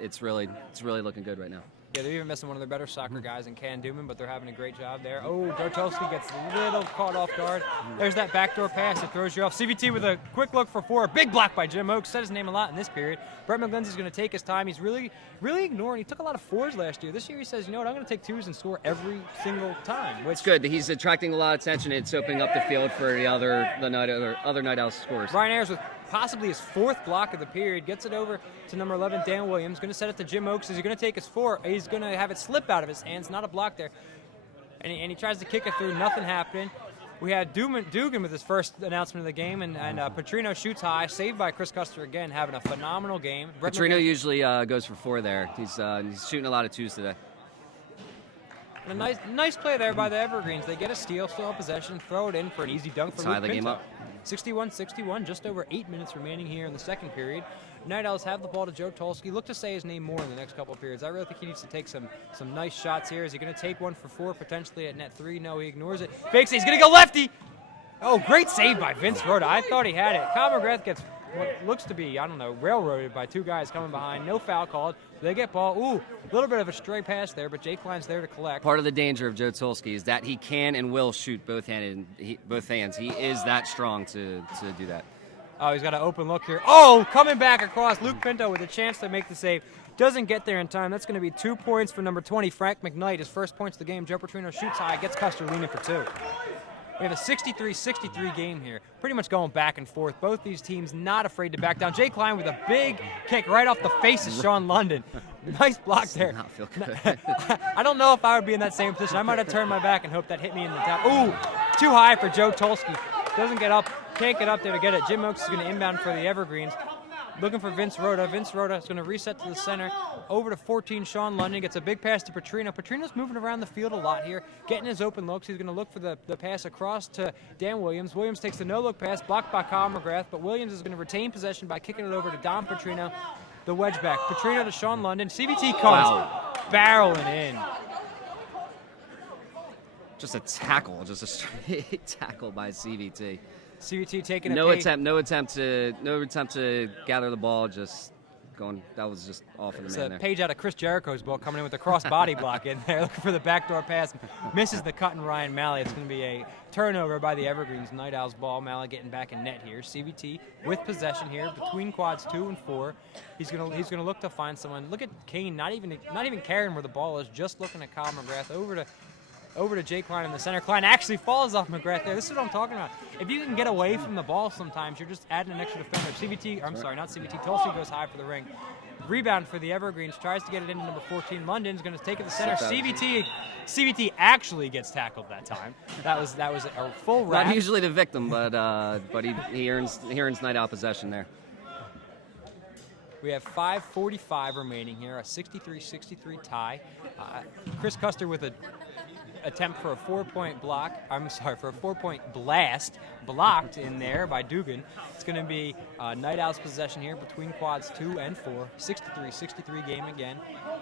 it's really looking good right now. Yeah, they're even missing one of their better soccer guys in Can Duman, but they're having a great job there. Oh, Dortowski gets a little caught off guard. There's that backdoor pass that throws you off. CVT with a quick look for 4. Big block by Jim Oakes. Said his name a lot in this period. Brett McGlindsey's going to take his time. He's really ignoring. He took a lot of 4s last year. This year he says, you know what, I'm going to take 2s and score every single time. Which It's good. He's attracting a lot of attention. It's opening up the field for the other Night Owls scores. Ryan Ayers with possibly his 4th block of the period, gets it over to number 11, Dan Williams. Going to set it to Jim Oakes. Is he going to take his 4? He's going to have it slip out of his hands. Not a block there. And he tries to kick it through. Nothing happening. We had Dugan with his first announcement of the game, and Petrino shoots high, saved by Chris Custer again, having a phenomenal game. Petrino usually goes for 4 there. He's shooting a lot of 2s today. And a nice play there by the Evergreens. They get a steal, still have possession, throw it in for an easy dunk for Tie Luke the Pinto. game up. 61-61, just over 8 minutes remaining here in the second period. Night Owls have the ball to Joe Tolsky. Look to say his name more in the next couple of periods. I really think he needs to take some nice shots here. Is he going to take one for 4 potentially at net 3? No, he ignores it. Fakes it. He's going to go lefty. Oh, great save by Vince Rhoda. I thought he had it. Kyle McGrath gets what looks to be, I don't know, railroaded by 2 guys coming behind. No foul called. They get ball. Ooh, a little bit of a stray pass there, but Jake Klein's there to collect. Part of the danger of Joe Tolsky is that he can and will shoot both hands. He is that strong to do that. Oh, he's got an open look here. Oh, coming back across. Luke Pinto with a chance to make the save. Doesn't get there in time. That's going to be 2 points for number 20, Frank McKnight. His first points of the game. Joe Petrino shoots high, gets Custer leaning for 2. We have a 63-63 game here. Pretty much going back and forth. Both these teams not afraid to back down. Jay Klein with a big kick right off the face of Sean London. Nice block there. Does not feel good. I don't know if I would be in that same position. I might have turned my back and hoped that hit me in the top. Ooh, too high for Joe Tolsky. Doesn't get up, can't get up there to get it. Jim Oakes is going to inbound for the Evergreens. Looking for Vince Rhoda. Vince Rhoda is going to reset to the center. Over to 14, Sean London. Gets a big pass to Petrino. Petrino's moving around the field a lot here, getting his open looks. He's going to look for the pass across to Dan Williams. Williams takes the no-look pass, blocked by Kyle McGrath, but Williams is going to retain possession by kicking it over to Don Petrino, the wedge back. Petrino to Sean London. CVT comes barreling in. Just a tackle, just a straight tackle by CVT. CVT taking no attempt to gather the ball, just going. That was just off of the it's man a there. page out of Chris Jericho's book, coming in with a cross-body block in there, looking for the backdoor pass. Misses the cut and Ryan Malley. It's going to be a turnover by the Evergreens. Night Owls ball. Malley getting back in net here. CVT with possession here between quads 2 and 4. He's going to look to find someone. Look at Kane, not even caring where the ball is, just looking at Kyle McGrath. Over to Jay Klein in the center. Klein actually falls off McGrath there. This is what I'm talking about. If you can get away from the ball sometimes, you're just adding an extra defender. Tulsi goes high for the ring. Rebound for the Evergreens. Tries to get it into number 14. London's going to take it to the center. CVT actually gets tackled that time. That was a full wrap. Not usually the victim, but he earns Night Owl possession there. We have 5:45 remaining here. A 63-63 tie. Chris Custer with a attempt for a 4-point block. For a 4-point blast blocked in there by Dugan. It's going to be Night Owl's possession here between quads 2 and 4. 63-63 game again.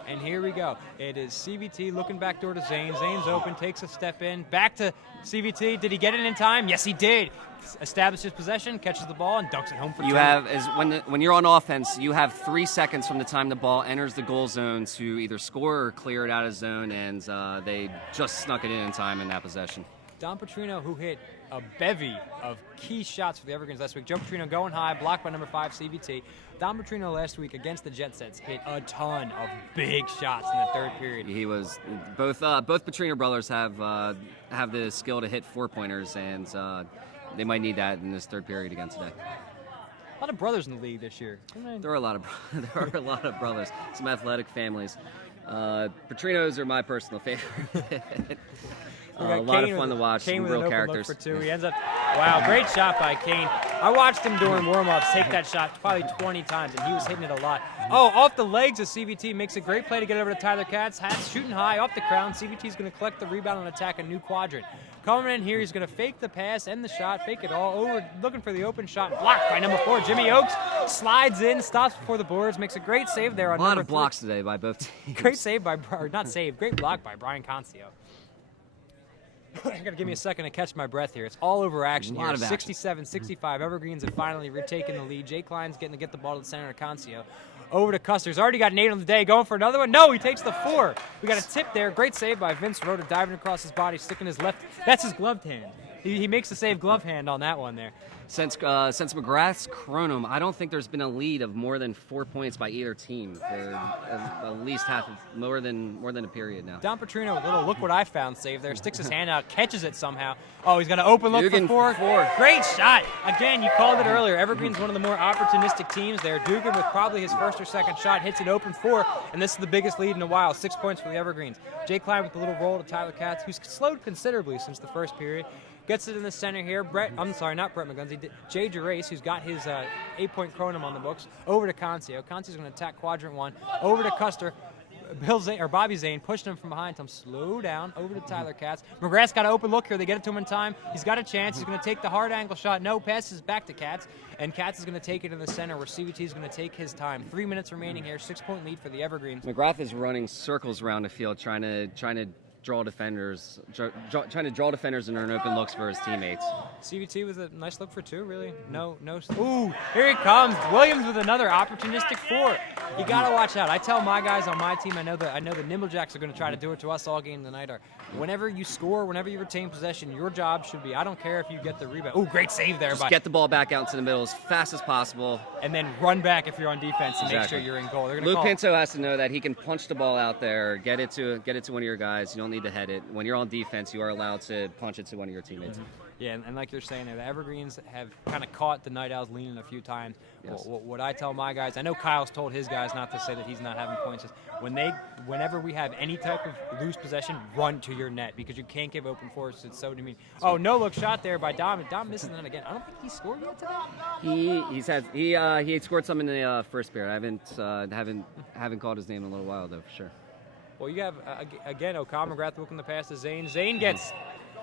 And here we go. It is CVT looking back door to Zane. Zane's open, takes a step in. Back to CVT. Did he get it in time? Yes, he did. Establishes possession, catches the ball, and dunks it home for 2. When you're on offense, you have 3 seconds from the time the ball enters the goal zone to either score or clear it out of zone, and they just snuck it in time in that possession. Don Petrino, who hit a bevy of key shots for the Evergreens last week. Joe Petrino going high, blocked by number 5, CVT. Don Petrino last week against the Jet Sets hit a ton of big shots in the third period. He was both Petrino brothers have the skill to hit 4-pointers, and they might need that in this third period again today. A lot of brothers in the league this year. There are a lot of brothers. Some athletic families. Petrinos are my personal favorite. A lot of fun to watch. Kane some with real an open characters. Look for 2. He ends up. Wow, great shot by Kane. I watched him during warm-ups take that shot probably 20 times, and he was hitting it a lot. Oh, off the legs of CVT, makes a great play to get over to Tyler Katz. Hat's shooting high off the crown. CVT's going to collect the rebound and attack a new quadrant. Coming in here, he's going to fake the pass and the shot, fake it all over, looking for the open shot, blocked by number 4, Jimmy Oakes. Slides in, stops before the boards, makes a great save there on number 3. A lot of blocks today by both teams. Great save by, great block by Brian Concio. I got to give me a second to catch my breath here. It's all over action here. 67-65. Evergreens have finally retaken the lead. Jay Klein's getting to get the ball to the center of Concio. Over to Custer. He's already got an 8 on the day. Going for another one. No, he takes the 4. We got a tip there. Great save by Vince Rhoda, diving across his body, sticking his left. That's his gloved hand. He makes the save glove hand on that one there. Since McGrath's Kronum, I don't think there's been a lead of more than 4 points by either team for at least more than a period now. Don Petrino, a little look what I found save there. Sticks his hand out, catches it somehow. Oh, he's got an open look for 4. Great shot. Again, you called it earlier. Evergreen's one of the more opportunistic teams there. Dugan with probably his first or second shot hits an open 4, and this is the biggest lead in a while. 6 points for the Evergreens. Jay Klein with a little roll to Tyler Katz, who's slowed considerably since the first period. Gets it in the center here. Not Brett McGunsey. Jay Gerace, who's got his 8-point Kronum on the books, over to Concio. Concio's going to attack quadrant 1. Over to Custer. Bobby Zane pushed him from behind. Tell him slow down. Over to Tyler Katz. McGrath's got an open look here. They get it to him in time. He's got a chance. He's going to take the hard angle shot. No, passes back to Katz. And Katz is going to take it in the center where CVT is going to take his time. 3 minutes remaining here. 6-point lead for the Evergreens. McGrath is running circles around the field trying to draw defenders, trying to draw defenders and earn open looks for his teammates. CVT with a nice look for 2, really. No. Ooh, here he comes. Williams with another opportunistic 4. You got to watch out. I tell my guys on my team, I know the Nimble Jacks are going to try to do it to us all game tonight. Whenever you score, whenever you retain possession, your job should be, I don't care if you get the rebound. Ooh, great save there. Just get the ball back out to the middle as fast as possible. And then run back if you're on defense and make sure you're in goal. Lou Pinto has to know that he can punch the ball out there, get it to one of your guys. You don't need to head it. When you're on defense, you are allowed to punch it to one of your teammates. Mm-hmm. Yeah, and like you're saying there, the Evergreens have kind of caught the Night Owls leaning a few times. Yes. What I tell my guys, I know Kyle's told his guys not to say that he's not having points. Whenever we have any type of loose possession, run to your net because you can't give open force. It's so demeaning. Oh, no look shot there by Dom. And Dom missing that again. I don't think he scored yet today. He scored some in the first period. I haven't called his name in a little while though, for sure. Well, you have again O'Connor McGrath looking the pass to Zane. Zane gets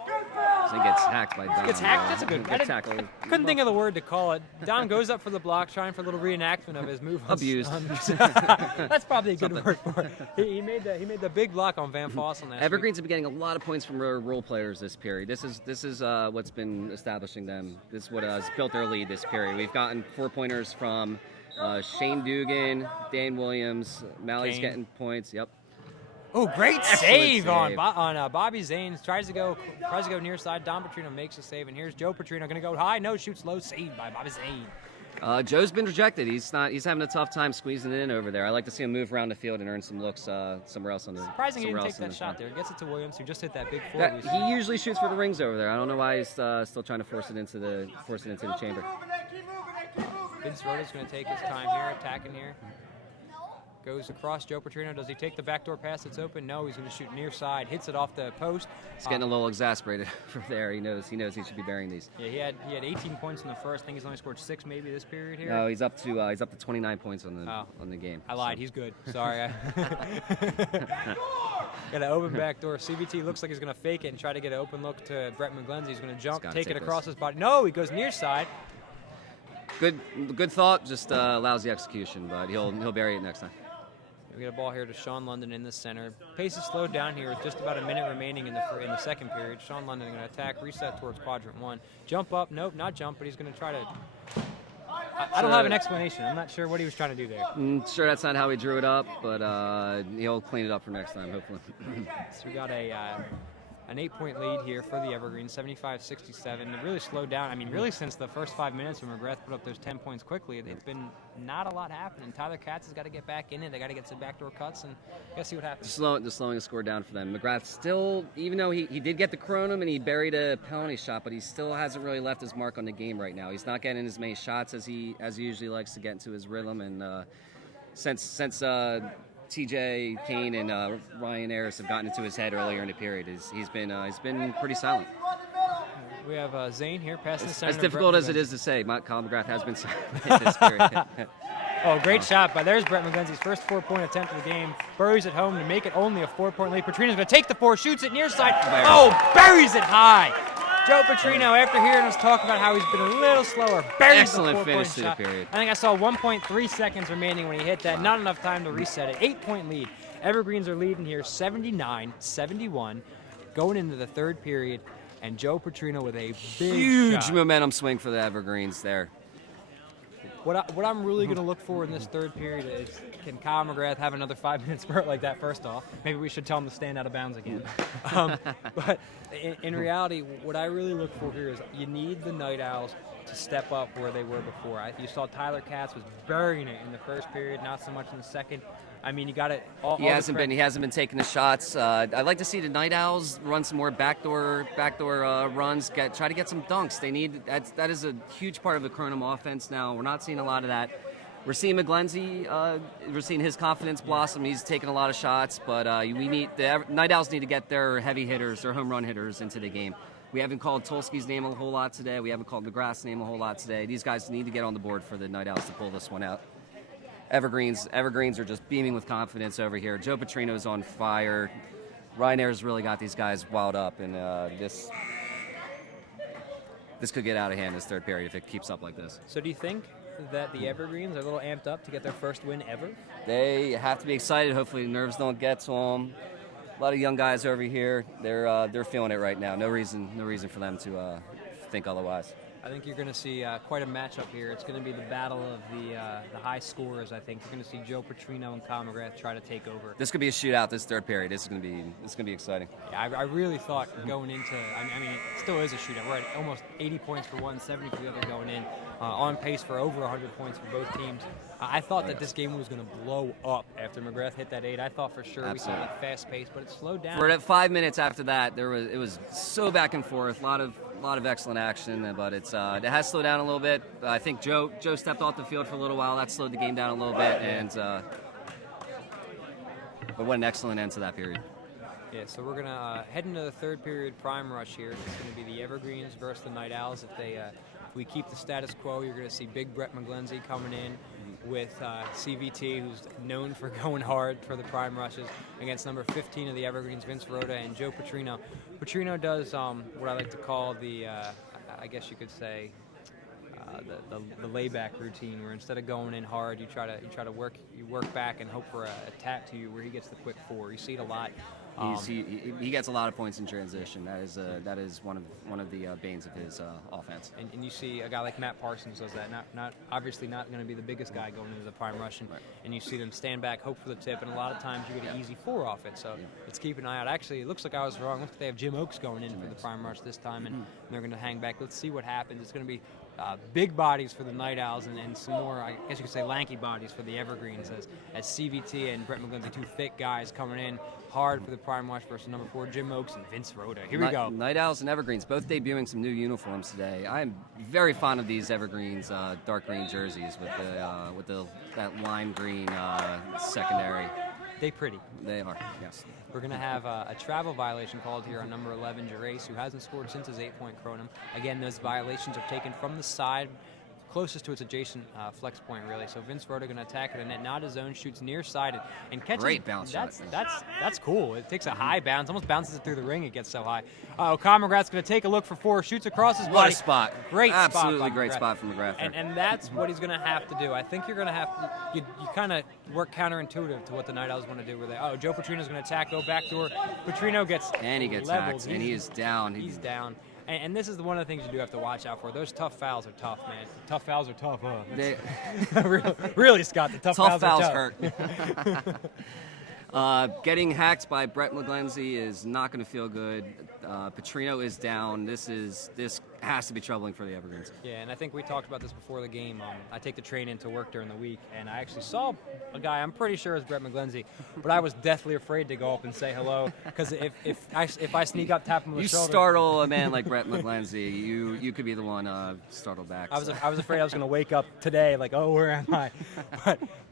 hacked by Dom. Gets hacked? That's a good tackle. I couldn't think of the word to call it. Dom goes up for the block, trying for a little reenactment of his move. Abused. That's probably a good word for it. He made the big block on Van Foss on that. Evergreens have been getting a lot of points from role players this period. This is what's been establishing them. This is what has built their lead this period. We've gotten 4-pointers from Shane Dugan, Dan Williams, Mally's getting points. Yep. Oh, great save on Bobby Zane. Tries to go near side. Don Petrino makes a save, and here's Joe Petrino going to go high. No, shoots low. Saved by Bobby Zane. Joe's been rejected. He's having a tough time squeezing it in over there. I like to see him move around the field and earn some looks somewhere else on the. Surprising he didn't take that shot there. Gets it to Williams, who just hit that big 4. He usually shoots for the rings over there. I don't know why he's still trying to force it into the chamber. Vince Rhoda's going to take his time here, attacking here. Goes across Joe Petrino. Does he take the backdoor pass that's open? No, he's going to shoot near side. Hits it off the post. He's getting a little exasperated from there. He knows he should be burying these. Yeah, he had 18 points in the first. I think he's only scored 6 maybe this period here. No, he's up to 29 points on the game. I lied. He's good. Sorry. Got an open backdoor. CVT looks like he's going to fake it and try to get an open look to Brett McGlenzy. He's going to jump, take it across his body. No, he goes near side. Good thought. Just lousy execution, but he'll bury it next time. We get a ball here to Sean London in the center. Pace is slowed down here with just about a minute remaining in the second period. Sean London going to attack, reset towards quadrant 1. Jump up. Nope, not jump, but he's going to try to. I don't have an explanation. I'm not sure what he was trying to do there. Sure, that's not how he drew it up, but he'll clean it up for next time, hopefully. So we got an 8-point lead here for the Evergreens, 75-67. It really slowed down. I mean, really since the first 5 minutes when McGrath put up those 10 points quickly, it's been not a lot happening. Tyler Katz has got to get back in it. They got to get some backdoor cuts, and let's see what happens. Just slowing the score down for them. McGrath still, even though he did get the Kronum and he buried a penalty shot, but he still hasn't really left his mark on the game right now. He's not getting as many shots as he usually likes to get into his rhythm, and since TJ Kane and Ryan Ayers have gotten into his head earlier in the period, he's been pretty silent. We have Zane here passing the center. As difficult as it is to say, Kyle McGrath has been silent this period. Oh, great shot. But there's Brett McGlenzy's first 4-point attempt of the game. Buries it home to make it only a 4-point lead. Petrino's going to take the 4, shoots it near side. Buries it high. Joe Petrino, after hearing us talk about how he's been a little slower, buries the 4-point finish to shot. the period. I think I saw 1.3 seconds remaining when he hit that. Wow. Not enough time to reset it. 8-point lead. Evergreens are leading here 79-71 going into the third period. And Joe Petrino with a big huge shot. Momentum swing for the Evergreens there. What I'm really going to look for in this third period is, can Kyle McGrath have another 5-minute spurt like that? First off, maybe we should tell him to stand out of bounds again. But in reality, what I really look for here is you need the Night Owls to step up where they were before. You saw Tyler Katz was burying it in the first period, not so much in the second. I mean, you got it. He hasn't been taking the shots. I'd like to see the Night Owls run some more backdoor runs. Try to get some dunks. They need that is a huge part of the Kronum offense now. We're not seeing a lot of that. We're seeing McGlenzie. We're seeing his confidence blossom. He's taking a lot of shots, but we need the Night Owls need to get their heavy hitters, their home run hitters into the game. We haven't called Tulski's name a whole lot today. We haven't called McGrath's name a whole lot today. These guys need to get on the board for the Night Owls to pull this one out. Evergreens are just beaming with confidence over here. Joe Petrino's on fire. Ryan Ayers really got these guys wild up, and this could get out of hand this third period if it keeps up like this. So do you think that the Evergreens are a little amped up to get their first win ever? They have to be excited. Hopefully the nerves don't get to them. A lot of young guys over here. They're feeling it right now. No reason for them to think otherwise. I think you're going to see quite a matchup here. It's going to be the battle of the high scorers. I think you're going to see Joe Petrino and Kyle McGrath try to take over. This could be a shootout this third period. This is going to be exciting. Yeah, I really thought going into. I mean, it still is a shootout. We're at almost 80 points for one, 70 for the other going in. On pace for over 100 points for both teams. I thought that this game was going to blow up after McGrath hit that 8. I thought for sure we saw it fast pace, but it slowed down. For 5 minutes after that, it was so back and forth. A lot of excellent action, but it has slowed down a little bit. I think Joe stepped off the field for a little while. That slowed the game down a little bit, but what an excellent end to that period. Yeah, so we're gonna head into the third period prime rush here. It's gonna be the Evergreens versus the Night Owls. If we keep the status quo, you're gonna see big Brett McGlenzie coming in with CVT, who's known for going hard for the prime rushes, against number 15 of the Evergreens, Vince Rhoda, and Joe Petrino. Petrino does what I like to call the, I guess you could say, the layback routine, where instead of going in hard, you work back and hope for a tap to you where he gets the quick 4. You see it a lot. He gets a lot of points in transition. That is one of the banes of his offense. And you see a guy like Matt Parsons does that. Not obviously not going to be the biggest guy going into the prime rush, and you see them stand back, hope for the tip, and a lot of times you get an easy 4 off it. So let's keep an eye out. Actually, it looks like I was wrong. Looks like they have Jim Oakes going in for the prime rush this time, and they're going to hang back. Let's see what happens. It's going to be big bodies for the Night Owls and some more, I guess you could say, lanky bodies for the Evergreens, as CVT and Brett McGlenzie, 2 thick guys coming in hard for the prime rush versus number 4, Jim Oakes and Vince Rhoda. Here we go. Night Owls and Evergreens, both debuting some new uniforms today. I'm very fond of these Evergreens dark green jerseys with that lime green secondary. They pretty. They are, yes. We're going to have a travel violation called here on number 11, Gerace, who hasn't scored since his 8-point Kronum. Again, those violations are taken from the side, closest to its adjacent flex point, really. So Vince Rhoda going to attack it, and then not his own, shoots near-sided and catches. Great bounce shot. That's cool. It takes a high bounce, almost bounces it through the ring. It gets so high. Kyle McGrath's going to take a look for 4, shoots across his body. What a spot! Great spot. Absolutely great spot from McGrath. And that's what he's going to have to do. I think you're going to have to. You kind of work counterintuitive to what the Night Owls want to do. Where Joe Petrino's going to attack, go backdoor. Petrino gets and he gets leveled. hacked, and he is down. He's down. And this is one of the things you do have to watch out for. Those tough fouls are tough, man. Tough fouls are tough, huh? Really, Scott, the tough fouls are tough. Hurt. Getting hacked by Brett McGlenzie is not going to feel good. Petrino is down. This has to be troubling for the Evergreens. Yeah, and I think we talked about this before the game. I take the train into work during the week, and I actually saw a guy I'm pretty sure is Brett McGlenzie, but I was deathly afraid to go up and say hello, because if I sneak up, tap him on the shoulder. You startle a man like Brett McGlenzie, you could be the one startled back. I was afraid I was going to wake up today like, oh, where am I?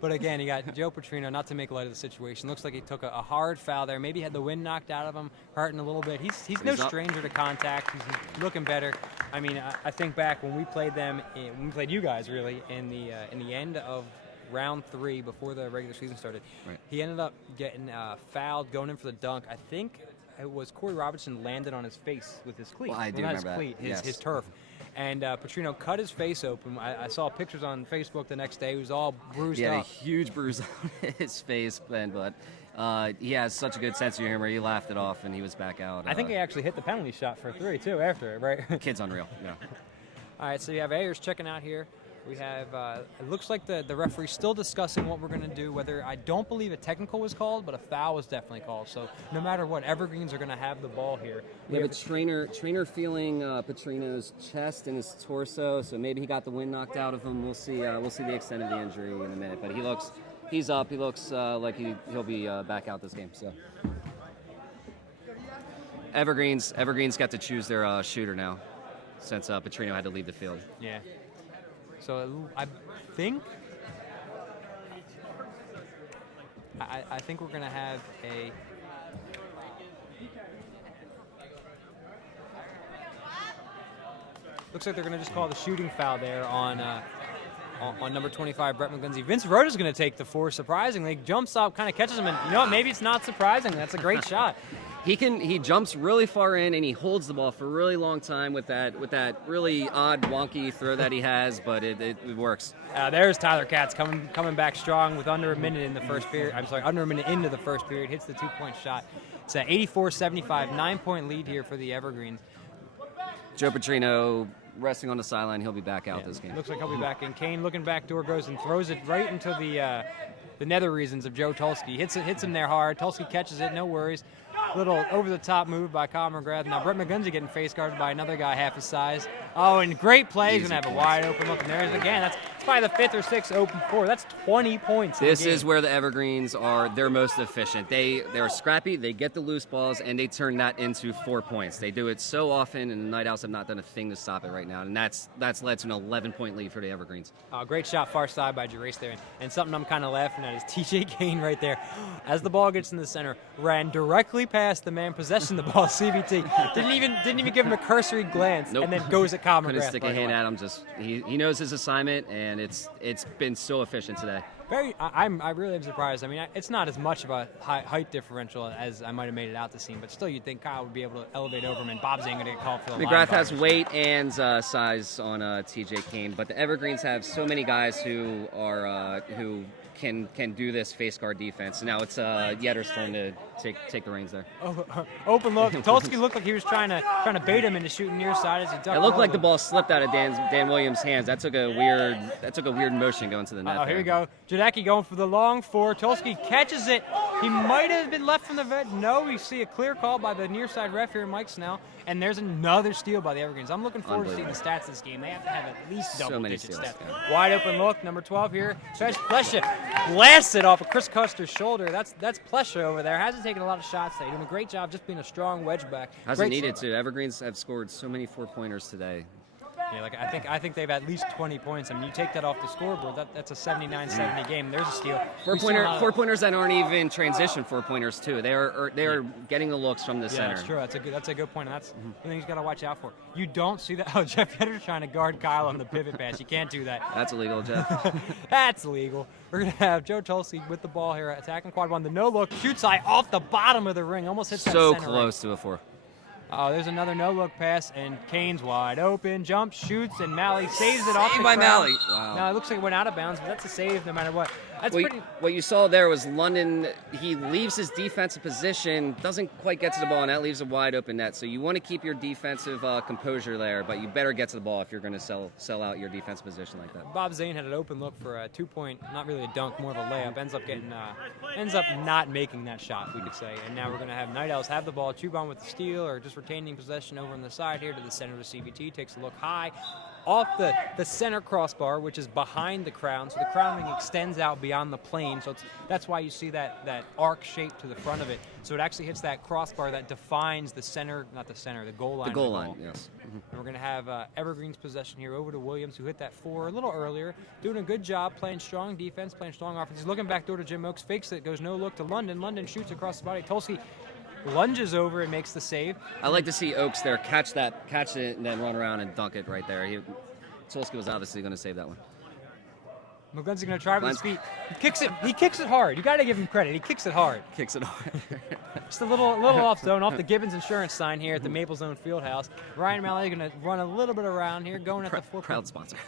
But again, you got Joe Petrino, not to make light of the situation. Looks like he took a hard foul there. Maybe had the wind knocked out of him, hurting a little bit. He's no stranger to contact. He's looking better. I mean, I think back when we played them, when we played you guys really in the end of round 3 before the regular season started. Right. He ended up getting fouled, going in for the dunk. I think it was Corey Robertson landed on his face with his cleat. Well, I do remember that. His turf. And Petrino cut his face open. I saw pictures on Facebook the next day. He was all bruised up. He had a huge bruise on his face, but he has such a good sense of humor. He laughed it off, and he was back out. I think he actually hit the penalty shot for 3, too, after it, right? Kid's unreal, yeah. All right, so you have Ayers checking out here. We have, it looks like the referee's still discussing what we're going to do, whether I don't believe a technical was called, but a foul was definitely called. So no matter what, Evergreens are going to have the ball here. We have a trainer feeling Petrino's chest and his torso, so maybe he got the wind knocked out of him. We'll see the extent of the injury in a minute, but he's up. He looks like he'll be back out this game. So Evergreens got to choose their shooter now, since Petrino had to leave the field. Yeah. So I think we're going to have a looks like they're going to just call the shooting foul there on number 25, Brett McGlindsey. Vince Rota's going to take the 4, surprisingly. Jumps up, kind of catches him, and you know what? Maybe it's not surprising. That's a great shot. He jumps really far in and he holds the ball for a really long time with that really odd wonky throw that he has, but it works. There's Tyler Katz coming back strong with under a minute in the first period. I'm sorry, under a minute into the first period. Hits the 2-point shot. It's an 84-75, 9-point lead here for the Evergreens. Joe Petrino resting on the sideline. He'll be back out this game. Looks like he'll be back in. Kane looking back door goes and throws it right into the nether regions of Joe Tulsky. Hits him there hard. Tulsky catches it, no worries. Little over-the-top move by Kyle McGrath. Now Brett McGlindsey getting face guarded by another guy half his size. Oh, and great play. He's going to have a wide open look. And there's again. That's probably the 5th or 6th open 4. That's 20 points. This is where the Evergreens are their most efficient. They're scrappy. They get the loose balls, and they turn that into 4 points. They do it so often, and the Night Owls have not done a thing to stop it right now. And that's led to an 11-point lead for the Evergreens. Great shot far side by Gerace there. And something I'm kind of laughing at is TJ Kane right there. As the ball gets in the center, ran directly past the man possessing the ball, CBT. Didn't even give him a cursory glance, nope. And then goes at Kyle McGrath. Couldn't stick a hand at him. Just he knows his assignment, and it's been so efficient today. I really am surprised. I mean, it's not as much of a height differential as I might have made it out to seem, but still, you'd think Kyle would be able to elevate over him, and Bob's ain't gonna get called for the McGrath has weight and size on TJ Kane, but the Evergreens have so many guys who are who can do this face guard defense. Now it's Yetter's turn to take the reins there. Open look. Tulsky looked like he was trying to bait him into shooting near side as he ducked. It looked like the ball slipped out of Dan Williams' hands. That took a weird motion going to the net. Oh, here we go. Jadacki going for the long 4. Tulsky catches it. He might have been left from the vet. No, we see a clear call by the near side ref here, Mike Snell. And there's another steal by the Evergreens. I'm looking forward to seeing the stats this game. They have to have at least double-digit stats. Yeah. Wide open look, number 12 here. Plesha blasted off of Chris Custer's shoulder. That's Plesha over there. Hasn't taken a lot of shots today. Doing a great job just being a strong wedge back. Hasn't needed to. Evergreens have scored so many 4-pointers today. Yeah, like I think they've at least 20 points. I mean, you take that off the scoreboard, that's a 79-70 game. There's a steal. 4-pointers that aren't even transition 4-pointers too. They are getting the looks from the center. Yeah, that's true. That's a good point. And that's the thing he's got to watch out for. You don't see that. Oh, Jeff Yetter trying to guard Kyle on the pivot pass. You can't do that. That's illegal, Jeff. That's illegal. We're gonna have Joe Tulsky with the ball here, attacking quad 1. The no look shoots high off the bottom of the ring, almost hits that so center close ring. To a 4. Oh, there's another no-look pass, and Kane's wide open. Jumps, shoots, and Malley saves it off the by ground. Malley. Wow. No, it looks like it went out of bounds, but that's a save no matter what. What you saw there was London, he leaves his defensive position, doesn't quite get to the ball, and that leaves a wide open net. So you want to keep your defensive composure there, but you better get to the ball if you're going to sell out your defensive position like that. Bob Zane had an open look for a 2-point, not really a dunk, more of a layup. Ends up not making that shot, we could say. And now we're going to have Night Owls have the ball. Chuban with the steal, or just retaining possession over on the side here to the center of the CBT. Takes a look high off the center crossbar, which is behind the crown. So the crown ring extends out beyond the plane. So that's why you see that arc shape to the front of it. So it actually hits that crossbar that defines the center, not the center, the goal line. The goal line, yes. And we're going to have Evergreen's possession here over to Williams, who hit that 4 a little earlier. Doing a good job, playing strong defense, playing strong offense. He's looking back door to Jim Oakes, fakes it, goes no look to London. London shoots across the body. Tulsky lunges over and makes the save. I like to see Oakes there catch it, and then run around and dunk it right there. Tulsky was obviously going to save that one. McGlindsey going to try with his feet. He kicks it hard. You got to give him credit. He kicks it hard. Kicks it hard. Just a little off zone, off the Gibbons Insurance sign here at the Maple Zone Fieldhouse. Ryan Malley going to run a little bit around here, going at the 4. Proud sponsor.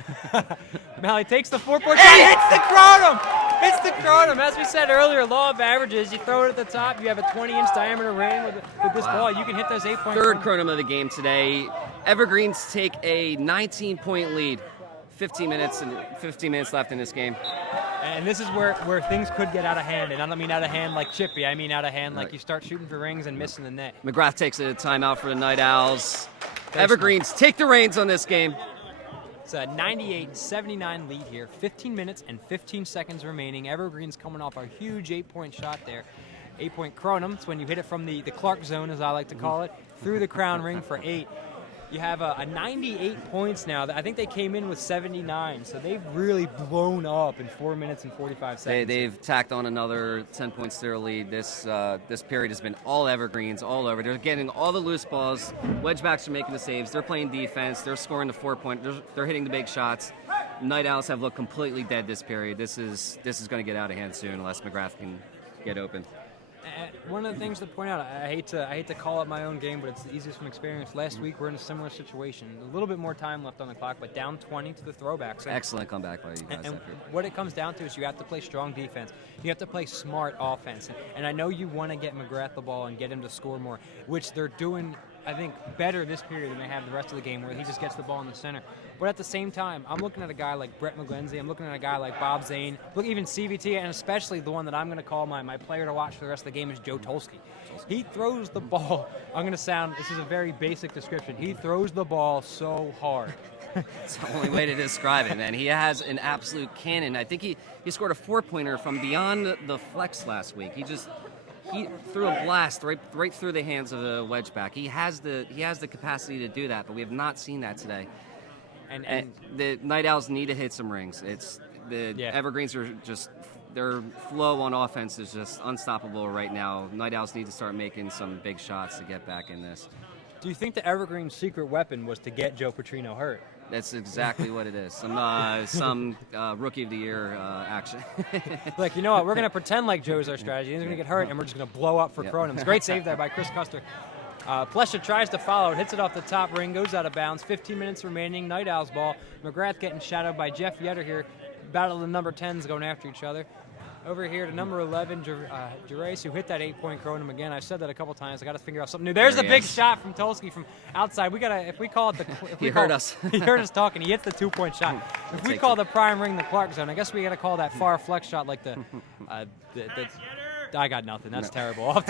Malley takes the 4-point shot. Hits the Kronum. Hits the Kronum. As we said earlier, law of averages. You throw it at the top. You have a 20-inch diameter ring with this ball. You can hit those 8-point. Third Kronum of the game today. Evergreens take a 19-point lead. 15 minutes left in this game. And this is where things could get out of hand. And I don't mean out of hand like chippy. I mean out of hand like Right. you start shooting for rings and missing the net. McGrath takes a timeout for the Night Owls. Evergreens take the reins on this game. It's a 98-79 lead here. 15 minutes and 15 seconds remaining. Evergreens coming off a huge 8-point shot there. 8-point Kronum. It's when you hit it from the Clark zone, as I like to call it, through the crown ring for 8. You have a 98 points now. I think they came in with 79, so they've really blown up in 4 minutes and 45 seconds. They've tacked on another 10 points to their lead. This period has been all Evergreens, all over. They're getting all the loose balls. Wedgebacks are making the saves. They're playing defense. They're scoring the 4-point. They're hitting the big shots. Night Owls have looked completely dead this period. This is going to get out of hand soon unless McGrath can get open. One of the things to point out, I hate to call up my own game, but it's the easiest from experience. Last week we're in a similar situation. A little bit more time left on the clock, but down 20 to the Throwbacks. Excellent comeback by you guys. And what it comes down to is you have to play strong defense. You have to play smart offense. And I know you want to get McGrath the ball and get him to score more, which they're doing, I think, better this period than they have the rest of the game, where he just gets the ball in the center. But at the same time, I'm looking at a guy like Brett McGlenzie. I'm looking at a guy like Bob Zane. Look, even CVT, and especially the one that I'm going to call my player to watch for the rest of the game is Joe Tolsky. He throws the ball. This is a very basic description. He throws the ball so hard. It's the only way to describe it, man. He has an absolute cannon. I think he scored a 4-pointer from beyond the flex last week. He threw a blast right through the hands of the wedgeback. He has the capacity to do that, but we have not seen that today. And the Night Owls need to hit some rings. Evergreens are just, their flow on offense is just unstoppable right now. Night Owls need to start making some big shots to get back in this. Do you think the Evergreen secret weapon was to get Joe Petrino hurt? That's exactly what it is. Some Rookie of the Year action. Like, you know what? We're going to pretend like Joe's our strategy. He's going to get hurt, and we're just going to blow up for Kronum. It's a great save there by Chris Custer. Plesha tries to follow. Hits it off the top ring. Goes out of bounds. 15 minutes remaining. Night Owls ball. McGrath getting shadowed by Jeff Yetter here. Battle of the number 10s going after each other. Over here to number 11, Gerace, who hit that 8-point Kronum again. I've said that a couple times. I got to figure out something new. There's the big shot from Tolsky from outside. If we call it the, he heard us. He heard us talking. He hits the 2-point shot. If we call the prime ring the Clark zone, I guess we got to call that far flex shot like the I got nothing. That's terrible. Off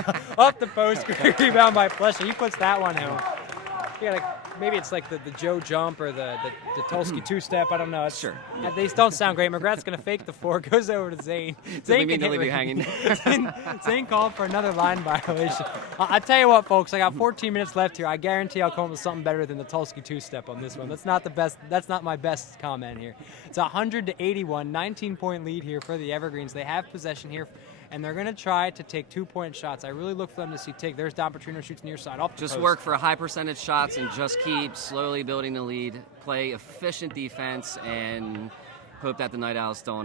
the post, rebound by Plesha. He puts that one home. Maybe it's like the Joe jump or the Tolsky two-step. I don't know. Sure. These don't sound great. McGrath's going to fake the 4. Goes over to Zane. Zane can leave you hanging. Zane called for another line violation. I tell you what, folks. I got 14 minutes left here. I guarantee I'll come up with something better than the Tolsky two-step on this one. That's not the best. That's not my best comment here. It's 100-81, 19-point lead here for the Evergreens. They have possession here, and they're going to try to take 2-point shots. I really look for them to see take. There's Don Petrino shoots near side. Off the just post. Work for high percentage shots and just keep slowly building the lead. Play efficient defense and hope that the Night Owls don't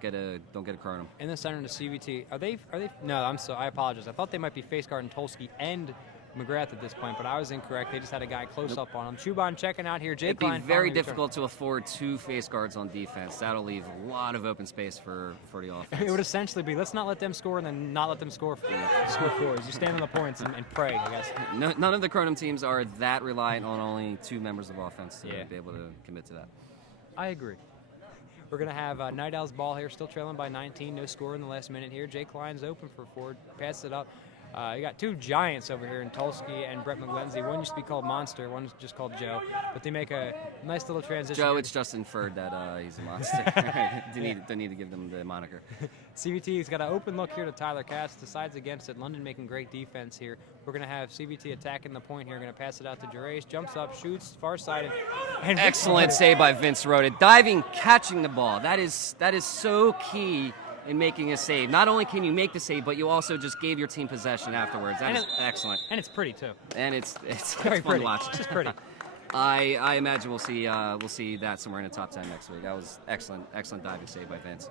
get a Kronum. In the center to CVT. Are they? No, I apologize. I thought they might be face guarding Tolsky and McGrath at this point, but I was incorrect. They just had a guy close up on him. Chuban checking out here. It'd be very difficult to afford 2 face guards on defense. That'll leave a lot of open space for the offense. It would essentially be, let's not let them score and then not let them score fours. You stand on the points and pray, I guess. None of the Kronum teams are that reliant on only 2 members of offense to be able to commit to that. I agree. We're going to have Night Owls ball here, still trailing by 19. No score in the last minute here. Jake Klein's open for Ford. Pass it up. You got 2 giants over here in Tolsky and Brett McGlenzie. One used to be called Monster, one's just called Joe. But they make a nice little transition. Joe, it's just inferred that he's a monster. They need to give them the moniker. CVT's got an open look here to Tyler Katz. Decides against it. London making great defense here. We're going to have CVT attacking the point here. Going to pass it out to Gerace. Jumps up, shoots, far side. And excellent save by Vince Rhoda. Diving, catching the ball. That is so key in making a save. Not only can you make the save, but you also just gave your team possession afterwards. That is excellent. And it's pretty too. And it's very fun pretty. to watch. It's just pretty. I imagine we'll see that somewhere in the top 10 next week. That was excellent diving save by Vince.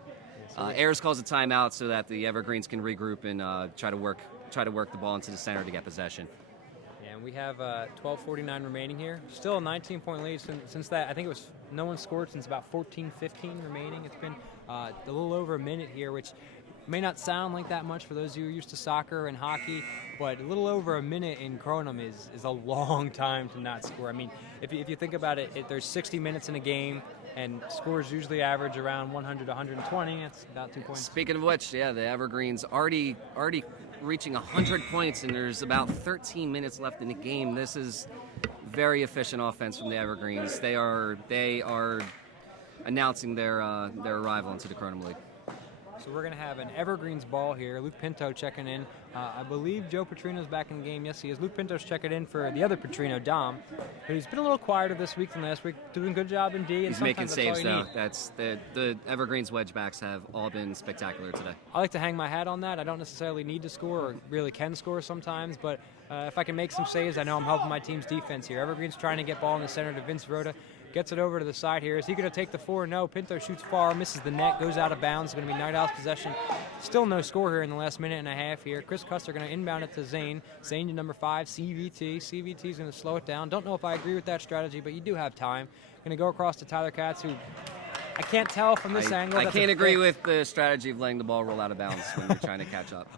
Ayers calls a timeout so that the Evergreens can regroup and try to work the ball into the center to get possession. And we have 12:49 remaining here. Still a 19-point lead since that. I think it was no one scored since about 14-15 remaining. It's been a little over a minute here, which may not sound like that much for those of you who are used to soccer and hockey, but a little over a minute in Kronum is a long time to not score. I mean, if you think about it, there's 60 minutes in a game. and scores usually average around 100 to 120. That's about 2 points. Speaking of which, yeah, the Evergreens already reaching 100 points, and there's about 13 minutes left in the game. This is very efficient offense from the Evergreens. They are announcing their arrival into the Kronum League. So we're going to have an Evergreens ball here. Luke Pinto checking in. I believe Joe Petrino's back in the game. Yes, he is. Luke Pinto's checking in for the other Petrino, Dom. But he's been a little quieter this week than last week. Doing a good job in D. And he's making saves, though. Need. That's the Evergreens wedgebacks have all been spectacular today. I like to hang my hat on that. I don't necessarily need to score or really can score sometimes, but if I can make some saves, I know I'm helping my team's defense here. Evergreens trying to get ball in the center to Vince Rhoda. Gets it over to the side here. Is he going to take the 4? No. Pinto shoots far, misses the net, goes out of bounds. It's going to be Night Owls possession. Still no score here in the last minute and a half here. Chris Custer going to inbound it to Zane. Zane to number 5, CVT. CVT is going to slow it down. Don't know if I agree with that strategy, but you do have time. Going to go across to Tyler Katz, who I can't tell from this angle. I can't agree with the strategy of letting the ball roll out of bounds when you're trying to catch up.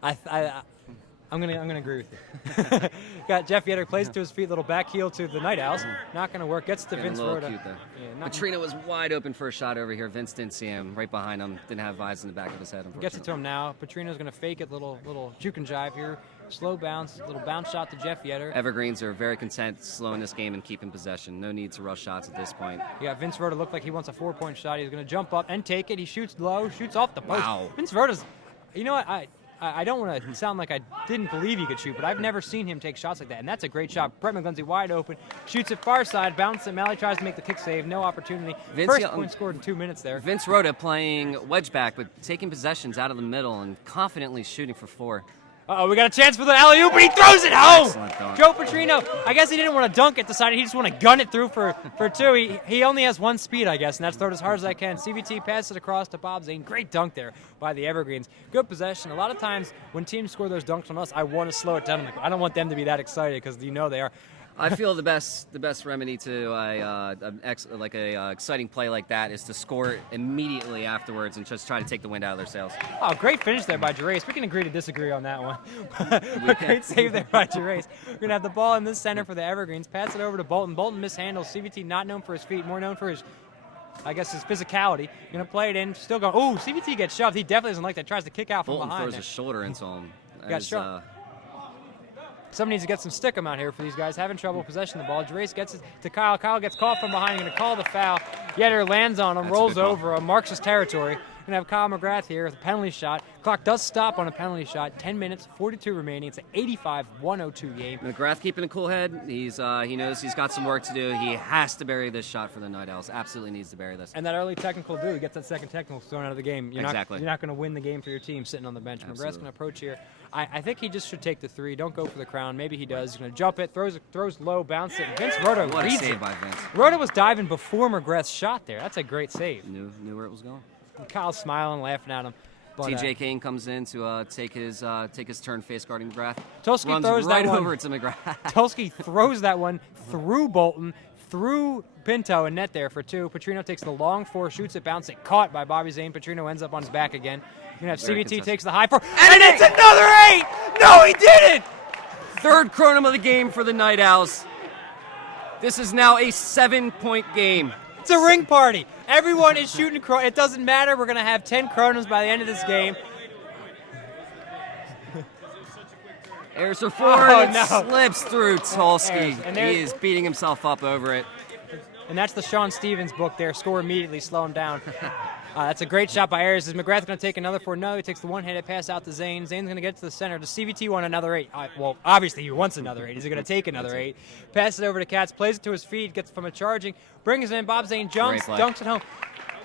I'm gonna agree with you. Got Jeff Yetter, plays it to his feet, little back heel to the Night Owls. Not gonna work. Gets to Vince Rhoda. Cute there. Yeah, Petrino was wide open for a shot over here. Vince didn't see him. Right behind him. Didn't have eyes in the back of his head. Gets it to him now. Petrino's gonna fake it. Little juke and jive here. Slow bounce. Little bounce shot to Jeff Yetter. Evergreens are very content slowing this game and keeping possession. No need to rush shots at this point. Yeah, Vince Rhoda looked like he wants a 4-point shot. He's gonna jump up and take it. He shoots low. Shoots off the post. Wow. Vince Rhoda's. You know what? I don't want to sound like I didn't believe he could shoot, but I've never seen him take shots like that, and that's a great shot. Brett McGlindsey wide open, shoots it far side, bounces it. Malley tries to make the kick save, no opportunity. First point scored in 2 minutes there. Vince Rhoda playing wedge back, but taking possessions out of the middle and confidently shooting for 4. Uh-oh, we got a chance for the alley-oop, and he throws it home! Joe Dunk. Petrino, I guess he didn't want to dunk it, decided he just want to gun it through for 2. He only has 1 speed, I guess, and that's throw it as hard as I can. CVT passes it across to Bob Zane. Great dunk there by the Evergreens. Good possession. A lot of times when teams score those dunks on us, I want to slow it down. I don't want them to be that excited because you know they are. I feel the best remedy to exciting play like that is to score it immediately afterwards and just try to take the wind out of their sails. Oh, great finish there by Gerace. We can agree to disagree on that one. Great save there by Gerace. We're going to have the ball in the center for the Evergreens. Pass it over to Bolton. Bolton mishandles. CVT not known for his feet, more known for his physicality. Going to play it in. Still going. Oh, CVT gets shoved. He definitely doesn't like that. Tries to kick out from Bolton behind. Throws his shoulder into him. Got shoved. Someone needs to get some stickum out here for these guys. Having trouble possessing the ball. Gerace gets it to Kyle. Kyle gets caught from behind. Going to call the foul. Yetter lands on him, rolls over, marks his territory. Going to have Kyle McGrath here with a penalty shot. Clock does stop on a penalty shot. 10 minutes, 42 remaining. It's an 85-102 game. McGrath keeping a cool head. He knows he's got some work to do. He has to bury this shot for the Night Owls. Absolutely needs to bury this. And that early technical he gets that second technical thrown out of the game. You're not going to win the game for your team sitting on the bench. Absolutely. McGrath's going to approach here. I think he just should take the 3. Don't go for the crown. Maybe he does. He's going to jump it, throws low, bounce it. Vince Rhoda What a reads save it. by Vince. Rhoda was diving before McGrath's shot there. That's a great save. Knew where it was going. And Kyle's smiling, laughing at him. But, TJ Kane comes in to take his turn face guarding McGrath. Tulski runs throws right that one over to McGrath. Tulski throws that one through Bolton, through Pinto, and net there for 2. Petrino takes the long 4, shoots it, bounce it, caught by Bobby Zane. Petrino ends up on his back again. You're going to have CVT takes the high 4, and it's another 8! No, he didn't! Third Kronum of the game for the Night Owls. This is now a 7-point game. It's a ring party. Everyone is shooting Kronum. It doesn't matter. We're going to have 10 Kronums by the end of this game. Airs for 4, and it slips through Tulski. He is beating himself up over it. And that's the Sean Stevens book there. Score immediately, slow him down. That's a great shot by Ayers. Is McGrath going to take another 4? No, he takes the one-handed pass out to Zane. Zane's going to get to the center. Does CVT want another 8? Well, obviously he wants another 8. Is he going to take another 8? Passes it over to Katz, plays it to his feet, gets from a charging, brings it in. Bob Zane jumps, dunks it home.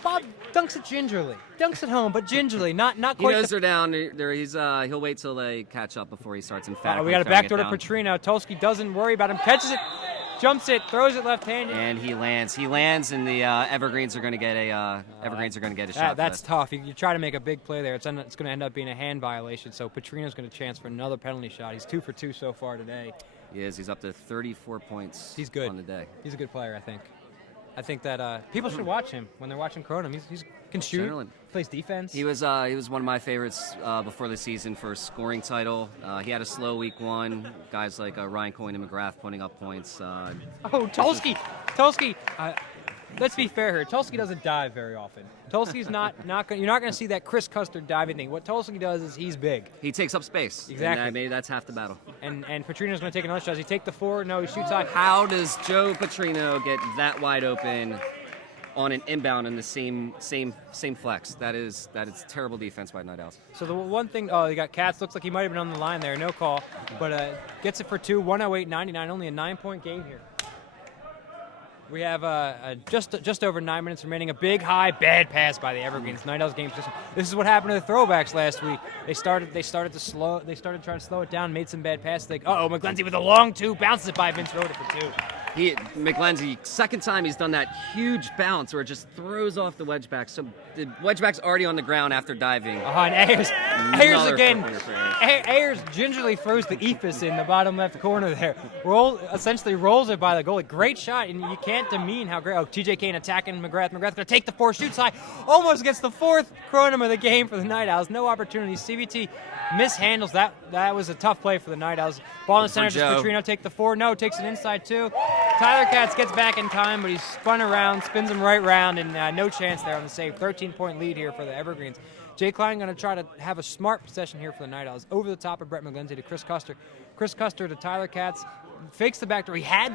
Bob dunks it gingerly. Dunks it home, but gingerly, not quite. He knows they're down. He'll wait till they catch up before he starts emphatically. We got a backdoor to Petrino. Tulski doesn't worry about him. Catches it, jumps it, throws it left-handed. And he lands. He lands, and the Evergreens are going to get a shot. That's tough. You try to make a big play there. It's going to end up being a hand violation. So Petrino's going to chance for another penalty shot. He's 2 for 2 so far today. He is. He's up to 34 points. He's good on the day. He's a good player, I think. I think that people should watch him when they're watching Kronum. He can shoot, plays defense. He was one of my favorites before the season for a scoring title. He had a slow week 1. Guys like Ryan Coyne and McGrath putting up points. Tulski! let's be fair here. Tulski doesn't dive very often. Tulski's not going. You're not going to see that Chris Custer diving thing. What Tulski does is he's big. He takes up space. Exactly. And maybe that's half the battle. And Petrino's going to take another shot. Does he take the 4? No, he shoots high. How does Joe Petrino get that wide open on an inbound in the same flex? That is terrible defense by Night Owls. So the one thing, you got Katz. Looks like he might have been on the line there. No call, but gets it for 2. 108.99. Only a 9-point game here. We have just over 9 minutes remaining. A big, high, bad pass by the Evergreens. Night Owls game system. This is what happened to the Throwbacks last week. They started trying to slow it down, made some bad passes. Like, McGlenzie with a long 2, bounces it by Vince Rhoda for 2. McGlenzie, second time he's done that huge bounce where it just throws off the wedge back. So the wedge back's already on the ground after diving. And Ayers again. Ayers gingerly throws the ephes in the bottom left corner there. Essentially rolls it by the goalie. Great shot, and you can't demean how great. TJ Kane attacking McGrath. McGrath going to take the 4, shoots high. Almost gets the 4th Kronum of the game for the Night Owls. No opportunity. CVT mishandles that. That was a tough play for the Night Owls. Ball in the center. Does Petrino take the 4? No, takes it inside 2. Tyler Katz gets back in time, but he's spun around, spins him right round, and no chance there on the save. 13-point lead here for the Evergreens. Jay Klein going to try to have a smart possession here for the Night Owls. Over the top of Brett McGlenzie to Chris Custer. Chris Custer to Tyler Katz. Fakes the backdoor. I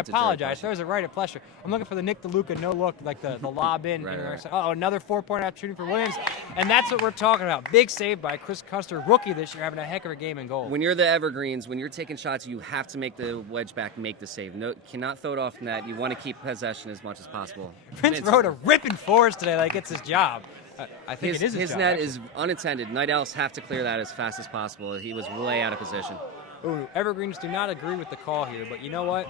apologize. Throws it right at Plesher. I'm looking for the Nick DeLuca no look, like the lob in. Right. Another 4-point opportunity for Williams. And that's what we're talking about. Big save by Chris Custer, rookie this year, having a heck of a game in goal. When you're the Evergreens, when you're taking shots, you have to make the wedge back make the save. No, cannot throw it off net. You want to keep possession as much as possible. Vince Rhoda ripping 4s today like it's his job. I think it is his job, net actually. is unattended. Night Owls have to clear that as fast as possible. He was way out of position. Ooh, Evergreens do not agree with the call here, but you know what?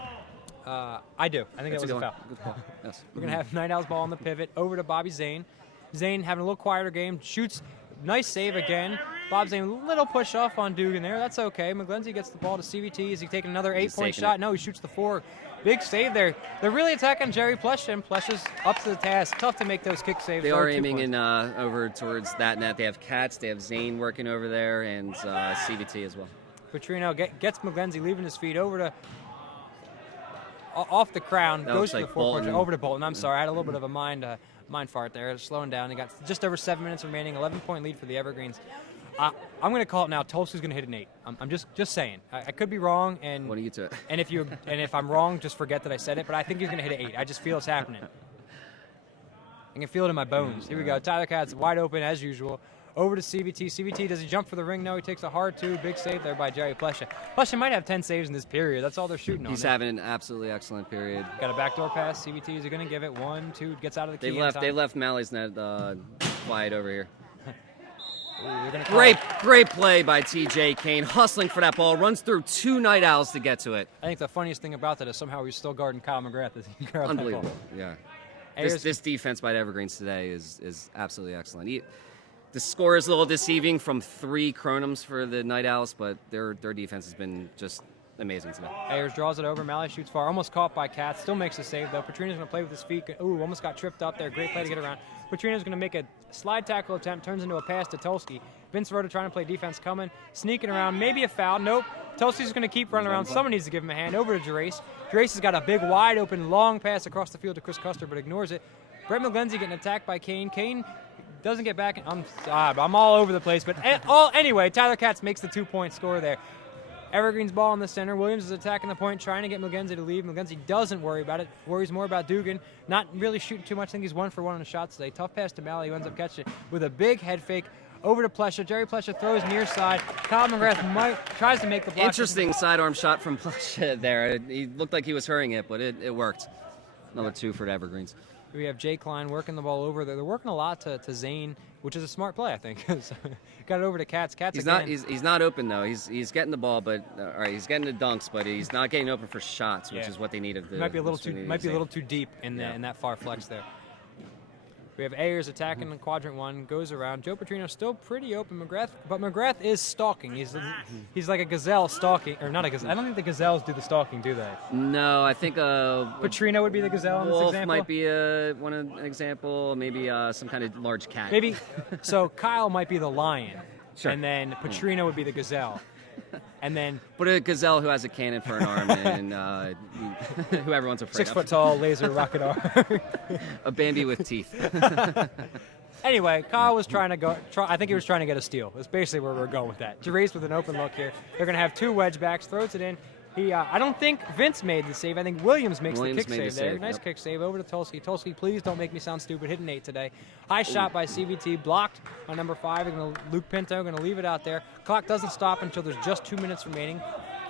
I do. I think that was a foul. Good call. Yes. We're going to have Night Owls ball on the pivot. Over to Bobby Zane. Zane having a little quieter game. Shoots. Nice save again. Bob Zane, a little push off on Dugan there. That's okay. McGlenzie gets the ball to CVT. Is he taking another 8-point shot? No, he shoots the 4. Big save there. They're really attacking Jerry Plesha, and Plesha's up to the task. Tough to make those kick saves. They are aiming in over towards that net. They have Katz, they have Zane working over there, and CVT as well. Petrino gets McGlenzie leaving his feet over to off the crown, goes to the 4-point over to Bolton. I'm sorry, I had a little bit of a mind fart there. Slowing down. They got just over 7 minutes remaining. 11-point lead for the Evergreens. I'm going to call it now. Tulsa's going to hit an 8. I'm just saying. I could be wrong, and what are you to it? And if I'm wrong, just forget that I said it. But I think he's going to hit an 8. I just feel it's happening. I can feel it in my bones. Here we go. Tyler Katz wide open as usual. Over to CVT. CVT, does he jump for the ring? No, he takes a hard 2. Big save there by Jerry Plesha. Plesha might have 10 saves in this period. That's all they're shooting on. He's having an absolutely excellent period. Got a backdoor pass. CVT, is he going to give it? 1, 2, gets out of the key. They left Mally's net wide over here. Ooh, great play by TJ Kane, hustling for that ball, runs through 2 Night Owls to get to it. I think the funniest thing about that is somehow he's still guarding Kyle McGrath as he grabbed unbelievable. that ball. Yeah. This defense by the Evergreens today is absolutely excellent. The score is a little deceiving from 3 Kronums for the Night Owls, but their defense has been just amazing today. Ayers draws it over. Malley shoots far. Almost caught by Katz. Still makes a save, though. Petrino's going to play with his feet. Ooh, almost got tripped up there. Great play to get around. Petrino's going to make a slide tackle attempt. Turns into a pass to Tulski. Vince Rhoda trying to play defense coming. Sneaking around. Maybe a foul. Nope. Tulski's going to keep running around. Someone needs to give him a hand. Over to Gerace. Gerace has got a big, wide open, long pass across the field to Chris Custer, but ignores it. Brett McGlenzie getting attacked by Kane. Kane doesn't get back. I'm all over the place, but anyway, Tyler Katz makes the 2-point score there. Evergreen's ball in the center. Williams is attacking the point, trying to get McGlenzie to leave. McGlenzie doesn't worry about it. Worries more about Dugan. Not really shooting too much. I think he's 1 for 1 on the shots today. Tough pass to Malley, who ends up catching it with a big head fake. Over to Plesha. Jerry Plesha throws near side. Kyle McGrath tries to make the block. Interesting sidearm shot from Plesha there. He looked like he was hurrying it, but it worked. Another 2 for the Evergreens. We have Jay Klein working the ball over there. They're working a lot to Zane, which is a smart play, I think. Got it over to Katz. He's not open though. He's getting the ball, but he's getting the dunks, but he's not getting open for shots, which is what they need of the. Might be a little too deep in that far flex there. We have Ayers attacking in quadrant 1, goes around. Joe Petrino still pretty open. But McGrath is stalking. He's like a gazelle stalking, or not a gazelle. I don't think the gazelles do the stalking, do they? No, I think Petrino would be the gazelle in this Wolf example. might be an example. Maybe some kind of large cat. Maybe. So Kyle might be the lion, Sure. and then Petrino would be the gazelle. And then Put a gazelle who has a cannon for an arm and who everyone's afraid 6 of. foot tall laser rocket arm. A Bambi with teeth. Anyway, Kyle was trying to go. I think he was trying to get a steal. That's basically where we're going with that. Jarese with an open look here. They're going to have 2 wedge backs. Throws it in. I don't think Vince made the save. I think Williams makes the kick save there. Nice kick save over to Tulsky. Tulsky, please don't make me sound stupid. Hit an 8 today. High shot by CVT. Blocked by number 5. Luke Pinto going to leave it out there. Clock doesn't stop until there's just 2 minutes remaining.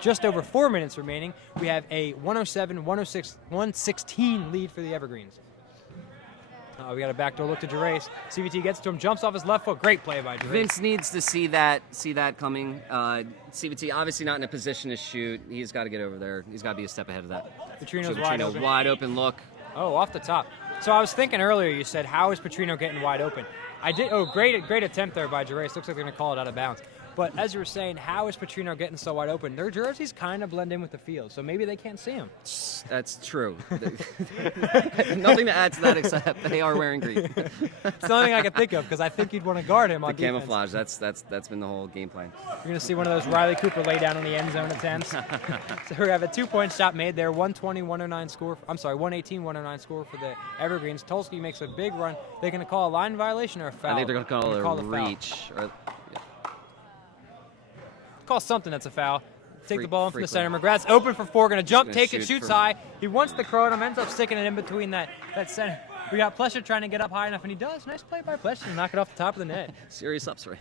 Just over 4 minutes remaining. We have a 107, 106, 116 lead for the Evergreens. We got a backdoor look to Jarese. CVT gets to him, jumps off his left foot. Great play by Jarese. Vince needs to see that coming. CVT obviously not in a position to shoot. He's got to get over there. He's got to be a step ahead of that. Petrino's wide open. Wide open look. Oh, off the top. So I was thinking earlier, you said, how is Petrino getting wide open? I did. Oh, great attempt there by Jarese. Looks like they're going to call it out of bounds. But as you were saying, how is Petrino getting so wide open? Their jerseys kind of blend in with the field, so maybe they can't see him. That's true. Nothing to add to that except they are wearing green. It's the only thing I can think of because I think you'd want to guard him on the defense. camouflage. That's been the whole game plan. You're going to see one of those Riley Cooper lay down on the end zone attempts. So we have a 2-point shot made there. 120-109 score. I'm sorry, 118-109 score for the Evergreens. Tulsky makes a big run. They're going to call a line violation or a foul? I think they're going to call it a reach. Call something that's a foul. Take the ball in from the play. center. McGrath's open for 4, going to jump, take it, shoot shoots for- high. He wants the Kronum, ends up sticking it in between that center. We got Plesher trying to get up high enough, and he does. Nice play by Plesher to knock it off the top of the net. Serious upswing.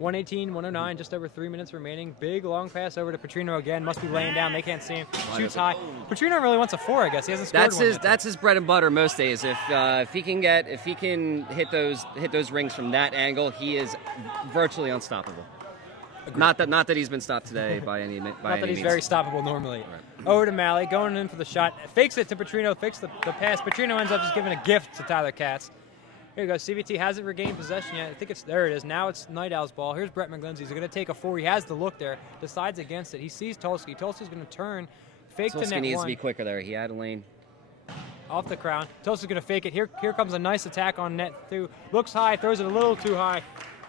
118-109, just over 3 minutes remaining. Big long pass over to Petrino again. Must be laying down. They can't see him. Shoots high. Petrino really wants a 4, I guess. He hasn't scored one yet. That's his bread and butter most days. If he can hit those rings from that angle, he is virtually unstoppable. Not that he's been stopped today by any means. Not that he's very stoppable normally. Right. Over to Malley, going in for the shot. Fakes it to Petrino, fakes the pass. Petrino ends up just giving a gift to Tyler Katz. Here you go. CVT hasn't regained possession yet. I think there it is. Now it's Night Owl's ball. Here's Brett McGlindsey. He's going to take a 4. He has the look there. Decides against it. He sees Tulsky. Tulsky's going to turn. Fake to net Tulsky needs 1. to be quicker there. He had a lane. Off the crown. Tulsky's going to fake it. Here comes a nice attack on net 2. Looks high. Throws it a little too high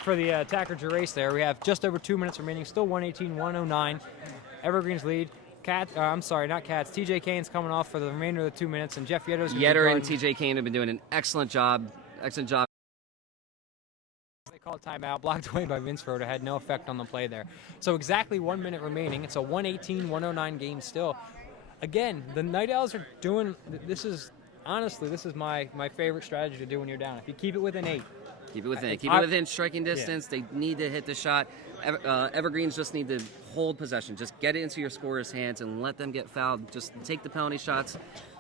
for the attacker Jarese there. We have just over 2 minutes remaining. Still 118-109. Evergreens lead. Not Cats. TJ Kane's coming off for the remainder of the 2 minutes, and Jeff Yetter's going to Yetter and TJ Kane have been doing an excellent job. Excellent job. They called timeout, blocked away by Vince Rhoda, had no effect on the play there. So exactly 1 minute remaining. It's a 118-109 game still. Again, the Night Owls are doing, this is my favorite strategy to do when you're down. If you keep it within 8. Keep it within striking distance. Yeah. They need to hit the shot. Evergreens just need to hold possession. Just get it into your scorer's hands and let them get fouled. Just take the penalty shots.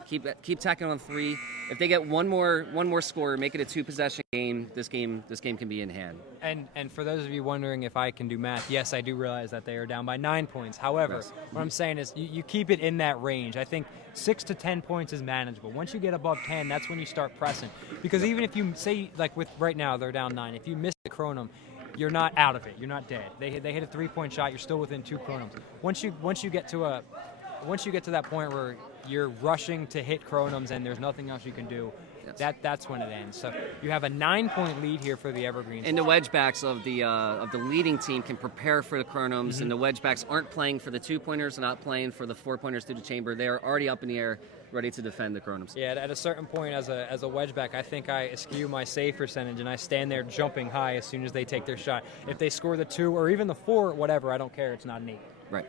Keep tacking on 3. If they get one more score, make it a 2-possession game. This game can be in hand. And for those of you wondering if I can do math, yes, I do realize that they are down by 9 points. However, yes. What I'm saying is you keep it in that range. I think 6 to 10 points is manageable. Once you get above 10, that's when you start pressing. Because even if you say, like with right now, they're down 9. If you miss the Kronum, you're not out of it. You're not dead. They hit a 3-point shot. You're still within 2 Kronums. Once you get to that point where you're rushing to hit Kronums and there's nothing else you can do, yes. That's when it ends. So you have a 9-point lead here for the Evergreens. And the wedgebacks of the leading team can prepare for the Kronums, mm-hmm. and the wedgebacks aren't playing for the 2-pointers, not playing for the 4-pointers through the chamber. They are already up in the air, ready to defend the Kronums. Yeah, at a certain point as a wedgeback, I think I eschew my save percentage and I stand there jumping high as soon as they take their shot. If they score the 2 or even the 4, whatever, I don't care. It's not an 8. Right.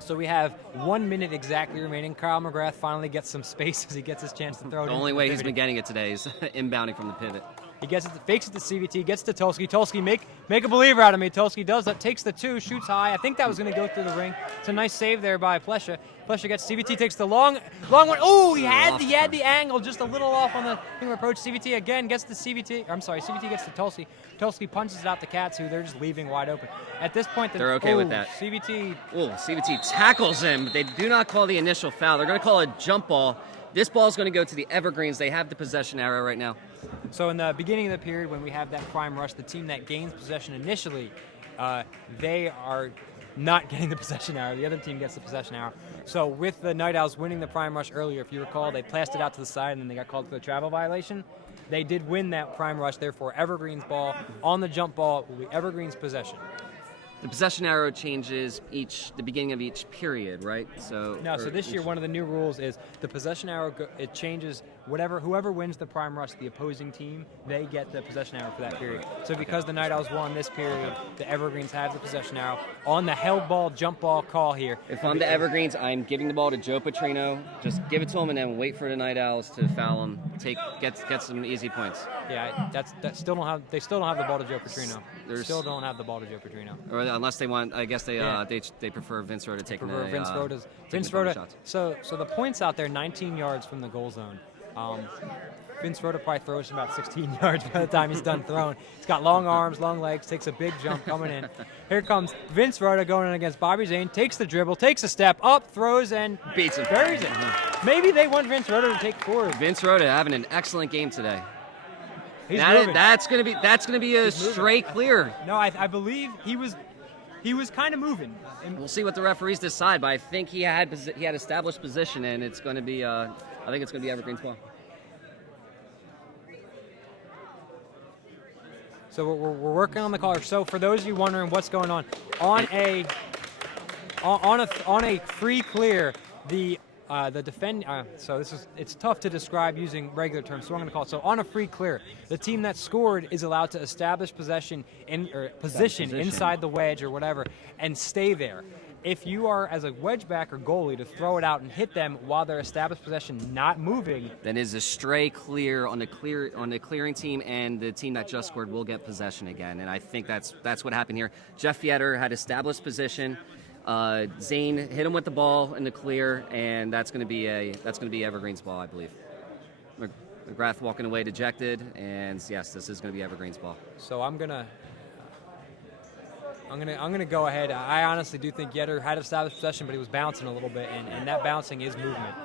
So we have 1 minute exactly remaining. Kyle McGrath finally gets some space as he gets his chance to throw it. The only way he's been getting it today is inbounding from the pivot. He gets it, fakes it to CVT, gets to Tulsky. Tulsky, make a believer out of me. Tulsky does that, takes the 2, shoots high. I think that was going to go through the ring. It's a nice save there by Plesha. Plesha gets CVT, takes the long one. Oh, he had the angle just a little off on the approach. CVT again gets the CVT. CVT gets to Tulsky. Tulsky punches it out to Cats, who they're just leaving wide open. At this point, they're okay with that. CVT tackles him. They do not call the initial foul. They're going to call a jump ball. This ball is going to go to the Evergreens. They have the possession arrow right now. So in the beginning of the period, when we have that prime rush, the team that gains possession initially, they are not getting the possession arrow. The other team gets the possession arrow. So with the Night Owls winning the prime rush earlier, if you recall, they passed it out to the side and then they got called for the travel violation. They did win that prime rush, therefore Evergreen's ball. On the jump ball will be Evergreen's possession. The possession arrow changes the beginning of each period, right? So this year one of the new rules is the possession arrow. It changes whoever wins the prime rush, the opposing team, they get the possession arrow for that period. So because the Night Owls won this period, the Evergreens have the possession arrow on the held ball, jump ball call here. If I'm the Evergreens, I'm giving the ball to Joe Petrino. Just give it to him and then wait for the Night Owls to foul him. Get some easy points. Yeah, they still don't have the ball to Joe Petrino. Still don't have the ball to Joe Petrino. Or unless they want, I guess they prefer Vince Rhoda taking the Vince Rhoda. shots. So the points out there, 19 yards from the goal zone. Vince Rhoda probably throws about 16 yards by the time he's done throwing. He's got long arms, long legs, takes a big jump coming in. Here comes Vince Rhoda going in against Bobby Zane, takes the dribble, takes a step up, throws, and beats him. Buries it. Maybe they want Vince Rhoda to take forward. Vince Rhoda having an excellent game today. That's gonna be a straight clear. No, I believe he was kind of moving. And we'll see what the referees decide, but I think he had established position, and it's going to be I think it's going to be Evergreen's ball. So we're working on the caller. So for those of you wondering what's going on a free clear, the defend. It's tough to describe using regular terms, so I'm going to call it. So on a free clear, the team that scored is allowed to establish position inside the wedge or whatever, and stay there. If you are as a wedge back or goalie to throw it out and hit them while they're established possession, not moving, then is a stray clear on the clearing team, and the team that just scored will get possession again. And I think that's what happened here. Jeff Yetter had established position. Zane hit him with the ball in the clear, and that's going to be Evergreen's ball, I believe. McGrath walking away dejected, and yes, this is going to be Evergreen's ball. So I'm gonna go ahead. I honestly do think Yetter had established possession, but he was bouncing a little bit, and that bouncing is movement.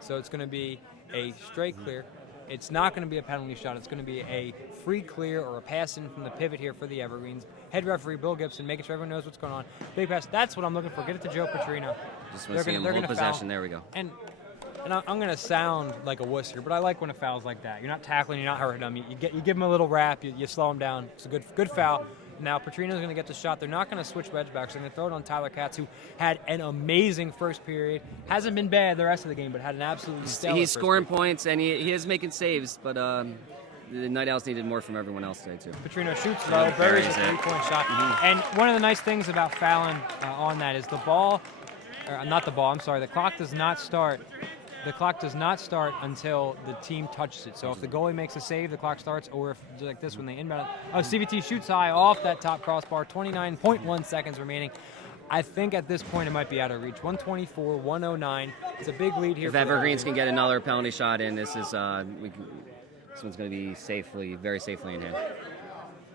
So it's going to be a straight clear. It's not going to be a penalty shot. It's going to be a free clear or a pass in from the pivot here for the Evergreens. Head referee Bill Gibson making sure everyone knows what's going on. Big pass. That's what I'm looking for. Get it to Joe Petrino. Just want to see him hold possession. Foul. There we go. And I'm going to sound like a wuss here, but I like when it fouls like that. You're not tackling. You're not hurting them. You give them a little wrap. You slow them down. It's a good foul. Now Petrino's going to get the shot. They're not going to switch wedge backs. They're going to throw it on Tyler Katz, who had an amazing first period. Hasn't been bad the rest of the game, but had an absolutely stellar He's scoring period. points, and he is making saves, but the Night Owls needed more from everyone else today, too. Petrino shoots low, buries a three-point shot. Mm-hmm. And one of the nice things about fouling on that is the clock does not start. The clock does not start until the team touches it. So if the goalie makes a save, the clock starts, or if, like this, when they inbound it. CVT shoots high off that top crossbar, 29.1 seconds remaining. I think at this point it might be out of reach. 124-109. It's a big lead here. If Evergreens can get another penalty shot in, this one's going to be very safely in hand.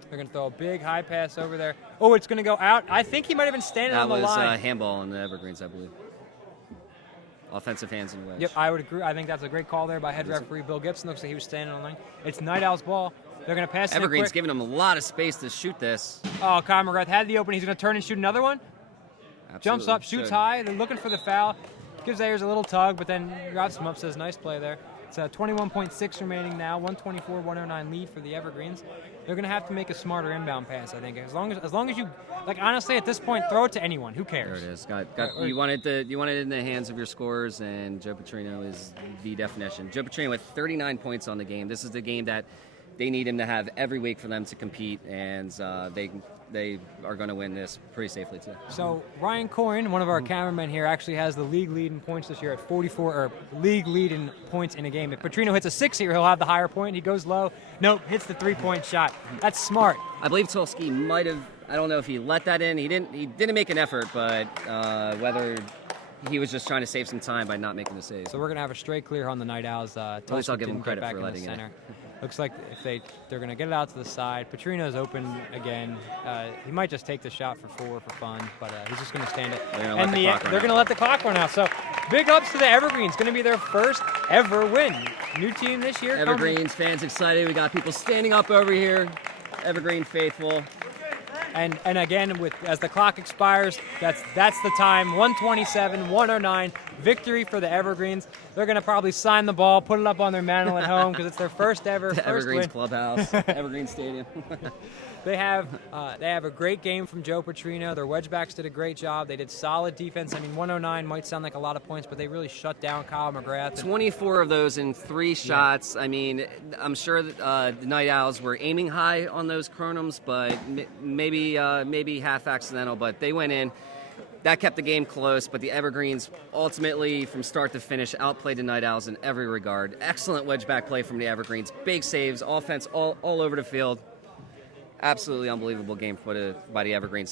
They're going to throw a big high pass over there. Oh, it's going to go out. I think he might have been standing on the line. That was handball on the Evergreens, I believe. Offensive hands and wedge. Yep, I would agree. I think that's a great call there by head referee Bill Gibson. Looks like he was standing on the line. It's Night Owl's ball. They're going to pass it Evergreen's giving him a lot of space to shoot this. Oh, Kyle McGrath had the opening. He's going to turn and shoot another one. Absolutely. Jumps up, shoots high. They're looking for the foul. Gives Ayers a little tug, but then drops him up. Says, nice play there. It's 21.6 remaining now. 124-109 lead for the Evergreens. They're going to have to make a smarter inbound pass, I think. As long as you, honestly, at this point, throw it to anyone. Who cares? There it is. You want it in the hands of your scorers, and Joe Petrino is the definition. Joe Petrino with 39 points on the game. This is the game that they need him to have every week for them to compete, and they are going to win this pretty safely too. So Ryan Coyne, one of our cameramen here, actually has the league lead in points this year at 44, or league lead in points in a game. If Petrino hits a 6 here, he'll have the higher point. He goes low. Nope, hits the 3-point shot. That's smart. I believe Tulski might have. I don't know if he let that in. He didn't make an effort, but whether he was just trying to save some time by not making the save. So we're going to have a straight clear on the Night Owls. At least I'll give him credit for letting it. Looks like if they're going to get it out to the side. Petrino's open again. He might just take the shot for 4 for fun, but he's just going to stand it. They're going to let the clock run out. So big ups to the Evergreens. Going to be their first ever win. New team this year. Evergreens fans excited. We got people standing up over here. Evergreen faithful. And again, as the clock expires, that's the time. 127, 109, victory for the Evergreens. They're going to probably sign the ball, put it up on their mantle at home because it's their first Evergreens win. Clubhouse, Evergreen Stadium. They have a great game from Joe Petrino. Their wedgebacks did a great job. They did solid defense. I mean, 109 might sound like a lot of points, but they really shut down Kyle McGrath. 24 of those in 3 shots. I mean, I'm sure that the Night Owls were aiming high on those Kronums, but maybe half accidental. But they went in. That kept the game close, but the Evergreens ultimately, from start to finish, outplayed the Night Owls in every regard. Excellent wedgeback play from the Evergreens. Big saves, offense all over the field. Absolutely unbelievable game by the Evergreens.